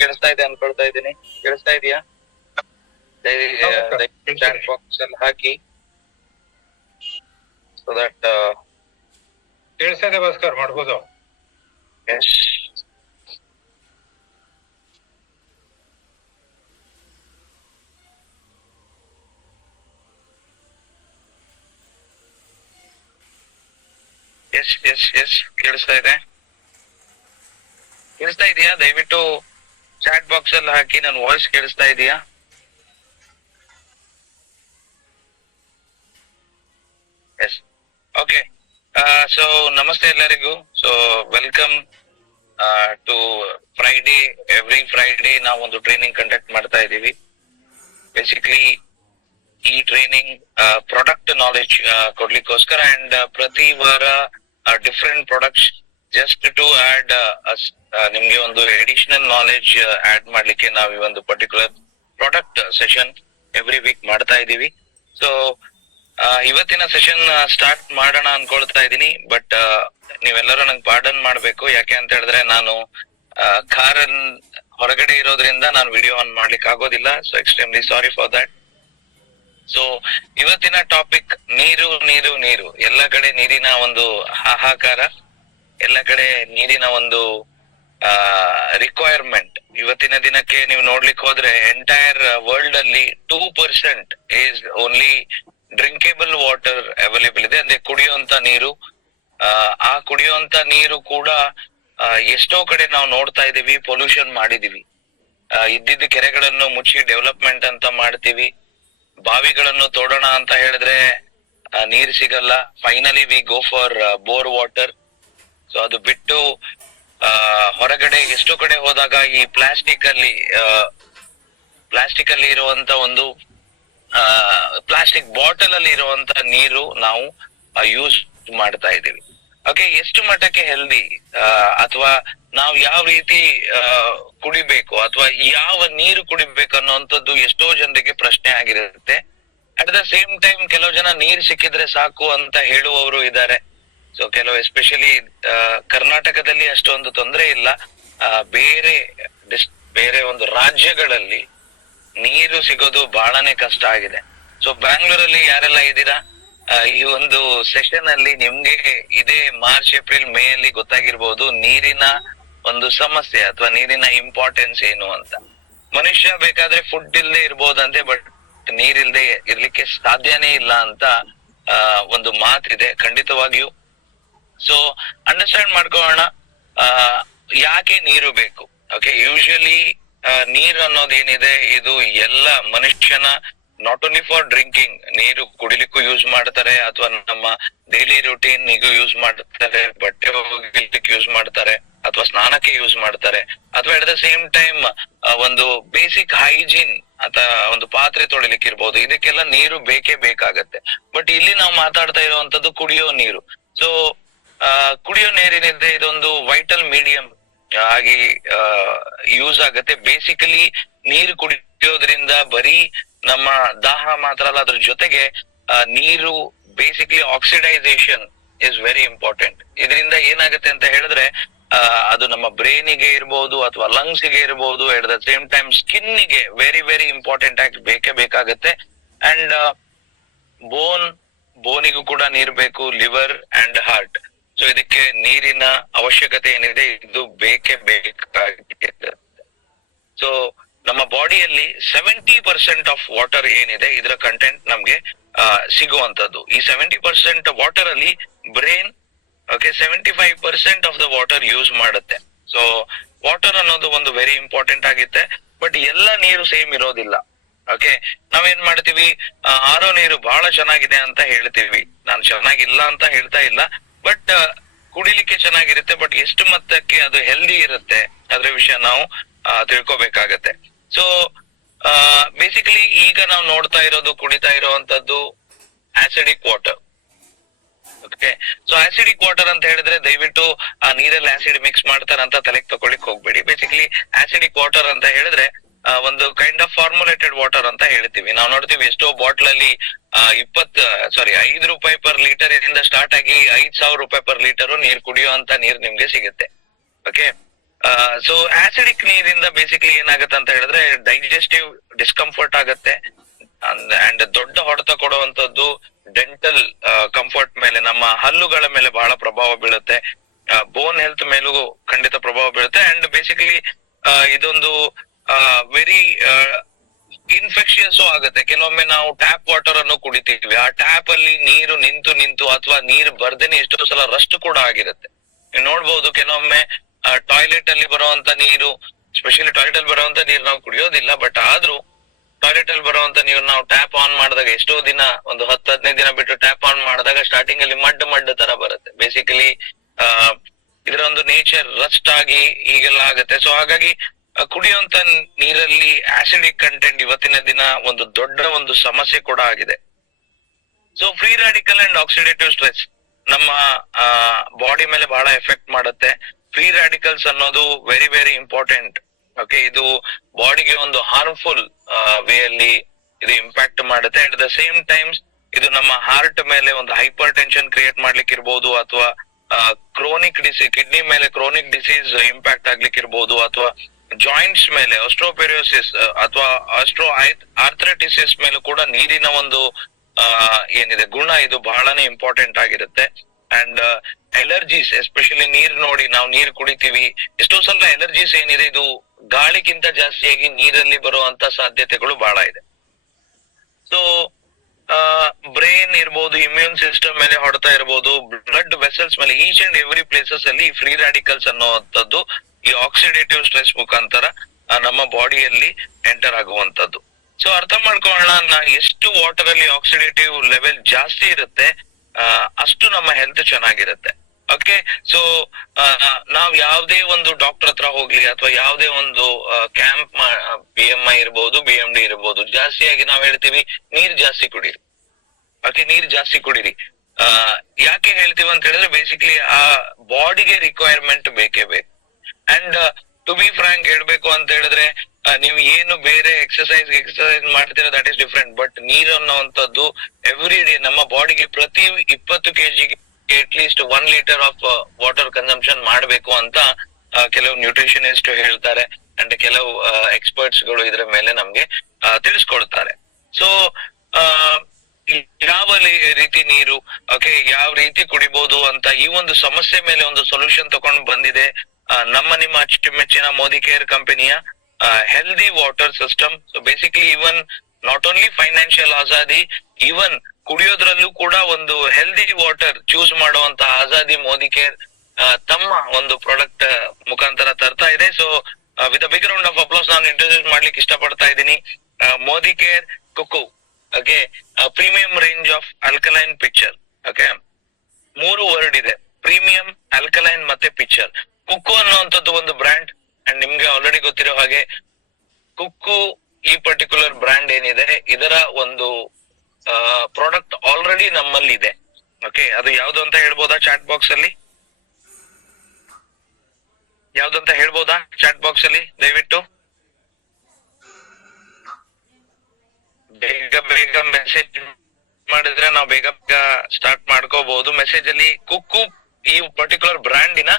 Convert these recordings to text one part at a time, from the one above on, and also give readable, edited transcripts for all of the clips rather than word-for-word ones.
ಕೇಳಿಸ್ತಾ ಇದೆ ಅನ್ಕೊಳ್ತಾ ಇದ್ದೀನಿ. ಕೇಳಿಸ್ತಾ ಇದೆಯಾ? ಚಾಟ್ ಬಾಕ್ಸ್ ಅಲ್ಲಿ ಹಾಕಿ ಸೊ ದಟ್ ಕೇಳಿಸ್ತಾ ಇದೆ ಭಾಸ್ಕರ್, ಮಾಡ್ಬೋದು. ಎಸ್ ಎಸ್ ಎಸ್ ಎಸ್ ಕೇಳಿಸ್ತಾ ಇದೆ. ಕೇಳಿಸ್ತಾ ಇದೆಯಾ? ದಯವಿಟ್ಟು ಚಾಟ್ ಬಾಕ್ಸ್ ಅಲ್ಲಿ ಹಾಕಿ ನನ್ನ ವಾಯ್ಸ್ ಕೇಳಿಸ್ತಾ ಇದೆಯಾ? Yes okay. ಸೊ ನಮಸ್ತೆ ಎಲ್ಲರಿಗೂ. So welcome to Friday. Every Friday ನಾವು ಒಂದು ಟ್ರೈನಿಂಗ್ ಕಂಡಕ್ಟ್ ಮಾಡ್ತಾ ಇದ್ದೀವಿ. ಬೇಸಿಕ್ಲಿ ಈ ಟ್ರೈನಿಂಗ್ ಪ್ರಾಡಕ್ಟ್ ನಾಲೆಜ್ ಕೊಡ್ಲಿಕ್ಕೋಸ್ಕರ ಅಂಡ್ ಪ್ರತಿ ವಾರ different products just to add ನಿಮ್ಗೆ ಒಂದು ಎಡಿಷನಲ್ ನಾಲೆಜ್ ಆಡ್ ಮಾಡ್ಲಿಕ್ಕೆ ನಾವು ಈ ಒಂದು particular product session every week ಮಾಡ್ತಾ ಇದ್ದೀವಿ. ಸೊ ಇವತ್ತಿನ ಸೆಷನ್ ಸ್ಟಾರ್ಟ್ ಮಾಡೋಣ ಅನ್ಕೊಳ್ತಾ ಇದ್ದೀನಿ. ಬಟ್ ನೀವೆಲ್ಲರೂ ನಂಗೆ ಪಾರ್ಡನ್ ಮಾಡ್ಬೇಕು. ಯಾಕೆ ಅಂತ ಹೇಳಿದ್ರೆ ನಾನು ಕಾರನ್ ಹೊರಗಡೆ ಇರೋದ್ರಿಂದ ನಾನು ವಿಡಿಯೋ ಆನ್ ಮಾಡ್ಲಿಕ್ಕೆ ಆಗೋದಿಲ್ಲ. So extremely sorry for that. So ಇವತ್ತಿನ ಟಾಪಿಕ್ ನೀರು ನೀರು ನೀರು. ಎಲ್ಲ ಕಡೆ ನೀರಿನ ಒಂದು ಹಾಹಾಕಾರ, ಎಲ್ಲ ಕಡೆ ನೀರಿನ ಒಂದು ರಿಕ್ವೈರ್ಮೆಂಟ್. ಇವತ್ತಿನ ದಿನಕ್ಕೆ ನೀವು ನೋಡ್ಲಿಕ್ಕೆ ಹೋದ್ರೆ ಎಂಟೈರ್ ವರ್ಲ್ಡ್ ಅಲ್ಲಿ 2% ಈಸ್ ಓನ್ಲಿ ಡ್ರಿಂಕೇಬಲ್ ವಾಟರ್ ಅವೈಲೇಬಲ್ ಇದೆ, ಅಂದ್ರೆ ಕುಡಿಯುವಂತ ನೀರು. ಆ ಕುಡಿಯುವಂತ ನೀರು ಕೂಡ ಎಷ್ಟೋ ಕಡೆ ನಾವು ನೋಡ್ತಾ ಇದೀವಿ, ಪೊಲ್ಯೂಷನ್ ಮಾಡಿದೀವಿ. ಇದ್ದಿದ್ದ ಕೆರೆಗಳನ್ನು ಮುಚ್ಚಿ ಡೆವಲಪ್ಮೆಂಟ್ ಅಂತ ಮಾಡ್ತೀವಿ. ಬಾವಿಗಳನ್ನು ತೋಡೋಣ ಅಂತ ಹೇಳಿದ್ರೆ ನೀರ್ ಸಿಗಲ್ಲ. Finally we go for bore water. So ಅದು ಬಿಟ್ಟು ಹೊರಗಡೆ ಎಷ್ಟೋ ಕಡೆ ಹೋದಾಗ ಈ ಪ್ಲಾಸ್ಟಿಕ್ ಅಲ್ಲಿ ಇರುವಂತ ಒಂದು ಪ್ಲಾಸ್ಟಿಕ್ ಬಾಟಲ್ ಅಲ್ಲಿ ಇರುವಂತ ನೀರು ನಾವು ಯೂಸ್ ಮಾಡ್ತಾ ಇದ್ದೀವಿ. ಓಕೆ, ಎಷ್ಟು ಮಟ್ಟಕ್ಕೆ ಹೆಲ್ದಿ ಅಥವಾ ನಾವು ಯಾವ ರೀತಿ ಕುಡಿಬೇಕು ಅಥವಾ ಯಾವ ನೀರು ಕುಡಿಬೇಕು ಅನ್ನೋಂಥದ್ದು ಎಷ್ಟೋ ಜನರಿಗೆ ಪ್ರಶ್ನೆ ಆಗಿರುತ್ತೆ. ಅಟ್ ದ ಸೇಮ್ ಟೈಮ್ ಕೆಲವು ಜನ ನೀರ್ ಸಿಕ್ಕಿದ್ರೆ ಸಾಕು ಅಂತ ಹೇಳುವವರು ಇದ್ದಾರೆ. ಸೊ ಕೆಲವು ಎಸ್ಪೆಷಲಿ ಕರ್ನಾಟಕದಲ್ಲಿ ಅಷ್ಟೊಂದು ತೊಂದರೆ ಇಲ್ಲ. ಬೇರೆ ಒಂದು ರಾಜ್ಯಗಳಲ್ಲಿ ನೀರು ಸಿಗೋದು ಬಹಳನೇ ಕಷ್ಟ ಆಗಿದೆ. ಸೊ ಬ್ಯಾಂಗ್ಳೂರಲ್ಲಿ ಯಾರೆಲ್ಲ ಇದ್ದೀರಾ, ಈ ಒಂದು ಸೆಷನ್ ಅಲ್ಲಿ ನಿಮ್ಗೆ ಇದೇ ಮಾರ್ಚ್ ಏಪ್ರಿಲ್ ಮೇ ಅಲ್ಲಿ ಗೊತ್ತಾಗಿರ್ಬೋದು ನೀರಿನ ಒಂದು ಸಮಸ್ಯೆ ಅಥವಾ ನೀರಿನ ಇಂಪಾರ್ಟೆನ್ಸ್ ಏನು ಅಂತ. ಮನುಷ್ಯ ಬೇಕಾದ್ರೆ ಫುಡ್ ಇಲ್ದೆ ಇರ್ಬೋದಂತೆ, ಬಟ್ ನೀರಿಲ್ದೆ ಇರ್ಲಿಕ್ಕೆ ಸಾಧ್ಯನೇ ಇಲ್ಲ ಅಂತ ಒಂದು ಮಾತಿದೆ ಖಂಡಿತವಾಗಿಯೂ. ಸೊ ಅಂಡರ್ಸ್ಟ್ಯಾಂಡ್ ಮಾಡ್ಕೊಳ್ಳೋಣ ಯಾಕೆ ನೀರು ಬೇಕು. ಓಕೆ, ಯೂಶಲಿ ನೀರು ಅನ್ನೋದೇನಿದೆ ಇದು ಎಲ್ಲ ಮನುಷ್ಯನ ನಾಟ್ ಓನ್ಲಿ ಫಾರ್ ಡ್ರಿಂಕಿಂಗ್, ನೀರು ಕುಡಿಲಿಕ್ಕೂ ಯೂಸ್ ಮಾಡ್ತಾರೆ ಅಥವಾ ನಮ್ಮ ಡೈಲಿ ರೂಟೀನ್ ಯೂಸ್ ಮಾಡ್ತಾರೆ, ಬಟ್ಟೆ ಒಗಿಲಿಕ್ಕೆ ಯೂಸ್ ಮಾಡ್ತಾರೆ ಅಥವಾ ಸ್ನಾನಕ್ಕೆ ಯೂಸ್ ಮಾಡ್ತಾರೆ, ಅಥವಾ ಅಟ್ ದ ಸೇಮ್ ಟೈಮ್ ಒಂದು ಬೇಸಿಕ್ ಹೈಜೀನ್ ಅಥವಾ ಒಂದು ಪಾತ್ರೆ ತೊಳಿಲಿಕ್ಕೆ ಇರ್ಬೋದು. ಇದಕ್ಕೆಲ್ಲ ನೀರು ಬೇಕೇ ಬೇಕಾಗತ್ತೆ. ಬಟ್ ಇಲ್ಲಿ ನಾವು ಮಾತಾಡ್ತಾ ಇರುವಂತದ್ದು ಕುಡಿಯೋ ನೀರು. ಸೊ ಕುಡಿಯೋ ನೀರೇನಿದೆ ಇದೊಂದು ವೈಟಲ್ ಮೀಡಿಯಂ ಆಗಿ ಯೂಸ್ ಆಗತ್ತೆ. ಬೇಸಿಕಲಿ ನೀರು ಕುಡಿಯೋದ್ರಿಂದ ಬರೀ ನಮ್ಮ ದಾಹ ಮಾತ್ರ ಅಲ್ಲ, ಅದ್ರ ಜೊತೆಗೆ ನೀರು ಬೇಸಿಕ್ಲಿ ಆಕ್ಸಿಡೈಸೇಷನ್ ಇಸ್ ವೆರಿ ಇಂಪಾರ್ಟೆಂಟ್. ಇದರಿಂದ ಏನಾಗುತ್ತೆ ಅಂತ ಹೇಳಿದ್ರೆ ಅದು ನಮ್ಮ ಬ್ರೈನಿಗೆ ಇರ್ಬೋದು ಅಥವಾ ಲಂಗ್ಸ್ ಗೆ ಇರ್ಬೋದು, ಅಟ್ ದ ಸೇಮ್ ಟೈಮ್ ಸ್ಕಿನ್ನಿಗೆ ವೆರಿ ವೆರಿ ಇಂಪಾರ್ಟೆಂಟ್ ಆಗಿ ಬೇಕೇ ಬೇಕಾಗತ್ತೆ. ಅಂಡ್ ಬೋನಿಗೂ ಕೂಡ ನೀರು ಬೇಕು, ಲಿವರ್ ಅಂಡ್ ಹಾರ್ಟ್. ಸೊ ಇದಕ್ಕೆ ನೀರಿನ ಅವಶ್ಯಕತೆ ಏನಿದೆ ಇದು ಬೇಕೇ ಬೇಕಾಗಿದೆ. ಸೊ ನಮ್ಮ ಬಾಡಿಯಲ್ಲಿ 70% ಆಫ್ ವಾಟರ್ ಏನಿದೆ ಇದರ ಕಂಟೆಂಟ್ ನಮ್ಗೆ ಸಿಗುವಂತದ್ದು. ಈ 70% ವಾಟರ್ ಅಲ್ಲಿ brain 75% of the water use ಮಾಡುತ್ತೆ. ಸೊ ವಾಟರ್ ಅನ್ನೋದು ಒಂದು ವೆರಿ ಇಂಪಾರ್ಟೆಂಟ್ ಆಗುತ್ತೆ. ಬಟ್ ಎಲ್ಲ ನೀರು ಸೇಮ್ ಇರೋದಿಲ್ಲ. ಓಕೆ, ನಾವೇನ್ ಮಾಡ್ತೀವಿ, ಆರೋ ನೀರು ಬಹಳ ಚೆನ್ನಾಗಿದೆ ಅಂತ ಹೇಳ್ತೀವಿ. ನಾನು ಚೆನ್ನಾಗಿಲ್ಲ ಅಂತ ಹೇಳ್ತಾ ಇಲ್ಲ, ಬಟ್ ಕುಡಿಲಿಕ್ಕೆ ಚೆನ್ನಾಗಿರುತ್ತೆ. ಬಟ್ ಎಷ್ಟು ಮಟ್ಟಕ್ಕೆ ಅದು ಹೆಲ್ದಿ ಇರುತ್ತೆ ಅದ್ರ ವಿಷಯ ನಾವು ತಿಳ್ಕೊಬೇಕಾಗತ್ತೆ. ಸೊ ಬೇಸಿಕಲಿ ಈಗ ನಾವು ನೋಡ್ತಾ ಇರೋದು, ಕುಡಿತಾ ಇರುವಂತದ್ದು acidic water. Okay, so acidic water ಅಂತ ಹೇಳಿದ್ರೆ ದಯವಿಟ್ಟು ಆ ನೀರಲ್ಲಿ ಆಸಿಡ್ ಮಿಕ್ಸ್ ಮಾಡ್ತಾರಂತ ತಲೆಗೆ ತಗೊಳ್ಳಿಕ್ ಹೋಗ್ಬೇಡಿ. ಬೇಸಿಕಲಿ ಆಸಿಡಿಕ್ ವಾಟರ್ ಅಂತ ಹೇಳಿದ್ರೆ ಒಂದು ಕೈಂಡ್ ಆಫ್ ಫಾರ್ಮುಲೇಟೆಡ್ ವಾಟರ್ ಅಂತ ಹೇಳ್ತೀವಿ. ನಾವು ನೋಡ್ತೀವಿ ಎಷ್ಟೋ ಬಾಟ್ಲ್ ಅಲ್ಲಿ 5 ರೂಪಾಯಿ ಪರ್ ಲೀಟರ್ ಇಂದ ಸ್ಟಾರ್ಟ್ ಆಗಿ 5,000 ರೂಪಾಯಿ ಪರ್ ಲೀಟರ್ ನೀರ್ ಕುಡಿಯುವಂತ ನೀರ್ ನಿಮ್ಗೆ ಸಿಗುತ್ತೆ. ಓಕೆ, ಸೊ ಆಸಿಡಿಕ್ ನೀರಿಂದ ಬೇಸಿಕ್ಲಿ ಏನಾಗುತ್ತೆ ಅಂತ ಹೇಳಿದ್ರೆ ಡೈಜೆಸ್ಟಿವ್ ಡಿಸ್ಕಂಫರ್ಟ್ ಆಗತ್ತೆ ಅಂಡ್ ದೊಡ್ಡ ಹೊಡೆತ ಕೊಡುವಂತದ್ದು ಡೆಂಟಲ್ ಕಂಫರ್ಟ್ ಮೇಲೆ, ನಮ್ಮ ಹಲ್ಲುಗಳ ಮೇಲೆ ಬಹಳ ಪ್ರಭಾವ ಬೀಳುತ್ತೆ, ಬೋನ್ ಹೆಲ್ತ್ ಮೇಲೂ ಖಂಡಿತ ಪ್ರಭಾವ ಬೀಳುತ್ತೆ. ಅಂಡ್ ಬೇಸಿಕಲಿ ಇದೊಂದು ವೆರಿ ಇನ್ಫೆಕ್ಷಿಯಸ್ ಆಗುತ್ತೆ. ಕೆಲವೊಮ್ಮೆ ನಾವು ಟ್ಯಾಪ್ ವಾಟರ್ ಅನ್ನು ಕುಡಿತೀವಿ, ಆ ಟ್ಯಾಪ್ ಅಲ್ಲಿ ನೀರು ನಿಂತು ಅಥವಾ ನೀರು ಬರ್ದೇನೆ ಎಷ್ಟೋ ಸಲ ರಸ್ಟ್ ಕೂಡ ಆಗಿರುತ್ತೆ. ನೀವು ನೋಡ್ಬೋದು ಕೆಲವೊಮ್ಮೆ ಟಾಯ್ಲೆಟ್ ಅಲ್ಲಿ ಬರುವಂತ ನೀರು, ಸ್ಪೆಷಲಿ ಟಾಯ್ಲೆಟ್ ಅಲ್ಲಿ ಬರುವಂತ ನೀರು ನಾವು ಕುಡಿಯೋದಿಲ್ಲ, ಬಟ್ ಆದ್ರೂ ಟಾಯ್ಲೆಟ್ ಅಲ್ಲಿ ಬರುವಂತ ನೀರು ನಾವು ಟ್ಯಾಪ್ ಆನ್ ಮಾಡಿದಾಗ ಎಷ್ಟೋ ದಿನ, ಒಂದು 10-15 ದಿನ ಬಿಟ್ಟು ಟ್ಯಾಪ್ ಆನ್ ಮಾಡಿದಾಗ ಸ್ಟಾರ್ಟಿಂಗ್ ಅಲ್ಲಿ ಮಡ್ ತರ ಬರುತ್ತೆ. ಬೇಸಿಕಲಿ ಇದರ ಒಂದು ನೇಚರ್ ರಸ್ಟ್ ಆಗಿ ಹೀಗೆಲ್ಲ ಆಗುತ್ತೆ. ಸೊ ಹಾಗಾಗಿ ಕುಡಿಯುವಂತ ನೀರಲ್ಲಿ ಆಸಿಡಿಕ್ ಕಂಟೆಂಟ್ ಇವತ್ತಿನ ದಿನ ಒಂದು ದೊಡ್ಡ ಒಂದು ಸಮಸ್ಯೆ ಕೂಡ ಆಗಿದೆ. So free radical and oxidative stress ನಮ್ಮ ಬಾಡಿ ಮೇಲೆ ಬಹಳ ಎಫೆಕ್ಟ್ ಮಾಡುತ್ತೆ. ಫ್ರೀ ರಾಡಿಕಲ್ಸ್ ಅನ್ನೋದು ವೆರಿ ವೆರಿ ಇಂಪಾರ್ಟೆಂಟ್. ಓಕೆ, ಇದು ಬಾಡಿಗೆ ಒಂದು ಹಾರ್ಮ್ಫುಲ್ ವೇ ಅಲ್ಲಿ ಇದು ಇಂಪ್ಯಾಕ್ಟ್ ಮಾಡುತ್ತೆ. ಅಟ್ ದ ಸೇಮ್ ಟೈಮ್ಸ್ ಇದು ನಮ್ಮ ಹಾರ್ಟ್ ಮೇಲೆ ಒಂದು ಹೈಪರ್ ಟೆನ್ಷನ್ ಕ್ರಿಯೇಟ್ ಮಾಡ್ಲಿಕ್ಕೆ ಇರ್ಬೋದು, ಅಥವಾ ಕ್ರೋನಿಕ್ ಡಿಸೀಸ್, ಕಿಡ್ನಿ ಮೇಲೆ ಕ್ರೋನಿಕ್ ಡಿಸೀಸ್ ಇಂಪ್ಯಾಕ್ಟ್ ಆಗ್ಲಿಕ್ಕೆ ಇರ್ಬೋದು, ಅಥವಾ ಜಾಯಿಂಟ್ಸ್ ಮೇಲೆ ಆಸ್ಟ್ರೋಪೆರಿಯೋಸಿಸ್ ಅಥವಾ ಆರ್ಥ್ರೈಟಿಸಿಸ್ ಮೇಲೂ ಕೂಡ ನೀರಿನ ಒಂದು ಏನಿದೆ ಗುಣ ಇದು ಬಹಳನೇ ಇಂಪಾರ್ಟೆಂಟ್ ಆಗಿರುತ್ತೆ. ಅಂಡ್ ಎಲರ್ಜೀಸ್, ಎಸ್ಪೆಷಲಿ ನೀರ್ ನೋಡಿ, ನಾವು ನೀರ್ ಕುಡಿತೀವಿ, ಎಷ್ಟೋ ಸಲ ಎಲರ್ಜೀಸ್ ಏನಿದೆ ಇದು ಗಾಳಿಗಿಂತ ಜಾಸ್ತಿಯಾಗಿ ನೀರಲ್ಲಿ ಬರುವಂತ ಸಾಧ್ಯತೆಗಳು ಬಹಳ ಇದೆ. ಸೊ ಬ್ರೈನ್ ಇರ್ಬೋದು, ಇಮ್ಯೂನ್ ಸಿಸ್ಟಮ್ ಮೇಲೆ ಹೊಡ್ತಾ ಇರ್ಬೋದು, ಬ್ಲಡ್ ವೆಸಲ್ಸ್ ಮೇಲೆ, ಈಚ್ ಅಂಡ್ ಎವ್ರಿ ಪ್ಲೇಸಸ್ ಅಲ್ಲಿ ಫ್ರೀ ರಾಡಿಕಲ್ಸ್ ಅನ್ನುವಂಥದ್ದು ಈ ಆಕ್ಸಿಡೇಟಿವ್ ಸ್ಟ್ರೆಸ್ ಮುಖಾಂತರ ನಮ್ಮ ಬಾಡಿಯಲ್ಲಿ ಎಂಟರ್ ಆಗುವಂತದ್ದು. ಸೊ ಅರ್ಥ ಮಾಡ್ಕೊಳ್ಳೋಣ, ಎಷ್ಟು ವಾಟರ್ ಅಲ್ಲಿ ಆಕ್ಸಿಡೇಟಿವ್ ಲೆವೆಲ್ ಜಾಸ್ತಿ ಇರುತ್ತೆ ಅಷ್ಟು ನಮ್ಮ ಹೆಲ್ತ್ ಚೆನ್ನಾಗಿರುತ್ತೆ. ಓಕೆ, ಸೊ ನಾವ್ ಯಾವ್ದೇ ಒಂದು ಡಾಕ್ಟರ್ ಹತ್ರ ಹೋಗ್ಲಿ ಅಥವಾ ಯಾವ್ದೇ ಒಂದು ಕ್ಯಾಂಪ್, PMI ಇರ್ಬೋದು, BMD ಇರ್ಬೋದು, ಜಾಸ್ತಿಯಾಗಿ ನಾವ್ ಹೇಳ್ತೀವಿ ನೀರ್ ಜಾಸ್ತಿ ಕುಡೀರಿ. ಓಕೆ, ನೀರ್ ಜಾಸ್ತಿ ಕುಡೀರಿ. ಯಾಕೆ ಹೇಳ್ತೀವಿ ಅಂತ ಹೇಳಿದ್ರೆ ಬೇಸಿಕ್ಲಿ ಆ ಬಾಡಿಗೆ ರಿಕ್ವೈರ್ಮೆಂಟ್ ಬೇಕೇ ಬೇಕು. ಅಂಡ್ ಟು ಬಿ ಫ್ರಾಂಕ್ ಹೇಳ್ಬೇಕು ಅಂತ ಹೇಳಿದ್ರೆ ನೀವು ಏನು ಬೇರೆ ಎಕ್ಸರ್ಸೈಸ್ ಮಾಡ್ತೀರಾ ದಟ್ ಇಸ್ ಡಿಫ್ರೆಂಟ್, ಬಟ್ ನೀರು ಅನ್ನುವಂಥದ್ದು ಎವ್ರಿ ಡೇ ನಮ್ಮ ಬಾಡಿಗೆ ಪ್ರತಿ 20 kg at least 1 litre of water consumption ಮಾಡಬೇಕು ಅಂತ ಕೆಲವು ನ್ಯೂಟ್ರಿಷನಿಸ್ಟ್ ಹೇಳ್ತಾರೆ, ಅಂಡ್ ಕೆಲವು ಎಕ್ಸ್ಪರ್ಟ್ಸ್ ಗಳು ಇದ್ರ ಮೇಲೆ ನಮ್ಗೆ ತಿಳಿಸ್ಕೊಡ್ತಾರೆ. ಸೊ ಯಾವ ರೀತಿ ನೀರು, ಓಕೆ, ಯಾವ ರೀತಿ ಕುಡಿಬಹುದು ಅಂತ ಈ ಒಂದು ಸಮಸ್ಯೆ ಮೇಲೆ ಒಂದು ಸೊಲ್ಯೂಷನ್ ತಗೊಂಡು ಬಂದಿದೆ ನಿಮ್ಮ ಅಚ್ಚುಮೆಚ್ಚಿನ ಮೋದಿ ಕೇರ್ ಕಂಪನಿಯ healthy water system. So basically even not only financial ಆಜಾದಿ, ಇವನ್ ಕುಡಿಯೋದ್ರಲ್ಲೂ ಕೂಡ ಒಂದು ಹೆಲ್ದಿ ವಾಟರ್ ಚೂಸ್ ಮಾಡುವಂತ ಆಜಾದಿ ಮೋದಿ ಕೇರ್ ತಮ್ಮ ಒಂದು ಪ್ರಾಡಕ್ಟ್ ಮುಖಾಂತರ ತರ್ತಾ ಇದೆ. So with a big round of applause ನಾನು ಇಂಟ್ರೊಡ್ಯೂಸ್ ಮಾಡ್ಲಿಕ್ಕೆ ಇಷ್ಟಪಡ್ತಾ ಇದ್ದೀನಿ Modi care Cuckoo. Okay, premium range of alkaline picture. Okay, 3 word ಇದೆ, ಪ್ರೀಮಿಯಂ, ಅಲ್ಕಲೈನ್ ಮತ್ತೆ ಪಿಕ್ಚರ್. ಕುಕ್ಕು ಅನ್ನುವಂಥದ್ದು ಒಂದು ಬ್ರ್ಯಾಂಡ್, ಅಂಡ್ ನಿಮ್ಗೆ ಆಲ್ರೆಡಿ ಗೊತ್ತಿರೋ ಹಾಗೆ ಕುಕ್ಕು ಈ ಪರ್ಟಿಕ್ಯುಲರ್ ಬ್ರ್ಯಾಂಡ್ ಏನಿದೆ ಇದರ ಒಂದು ಪ್ರಾಡಕ್ಟ್ ಆಲ್ರೆಡಿ ನಮ್ಮಲ್ಲಿ ಇದೆ. ಓಕೆ, ಅದು ಯಾವ್ದು ಅಂತ ಹೇಳ್ಬೋದಾ ಚಾಟ್ ಬಾಕ್ಸ್ ಅಲ್ಲಿ? ಯಾವ್ದು ಅಂತ ಹೇಳ್ಬೋದಾ ಚಾಟ್ ಬಾಕ್ಸ್ ಅಲ್ಲಿ ದಯವಿಟ್ಟು? ಬೇಗ ಮೆಸೇಜ್ ಮಾಡಿದ್ರೆ ನಾವು ಬೇಗ ಸ್ಟಾರ್ಟ್ ಮಾಡ್ಕೋಬಹುದು. ಮೆಸೇಜ್ ಅಲ್ಲಿ ಕುಕ್ಕು ಈ ಪರ್ಟಿಕ್ಯುಲರ್ ಬ್ರ್ಯಾಂಡಿನ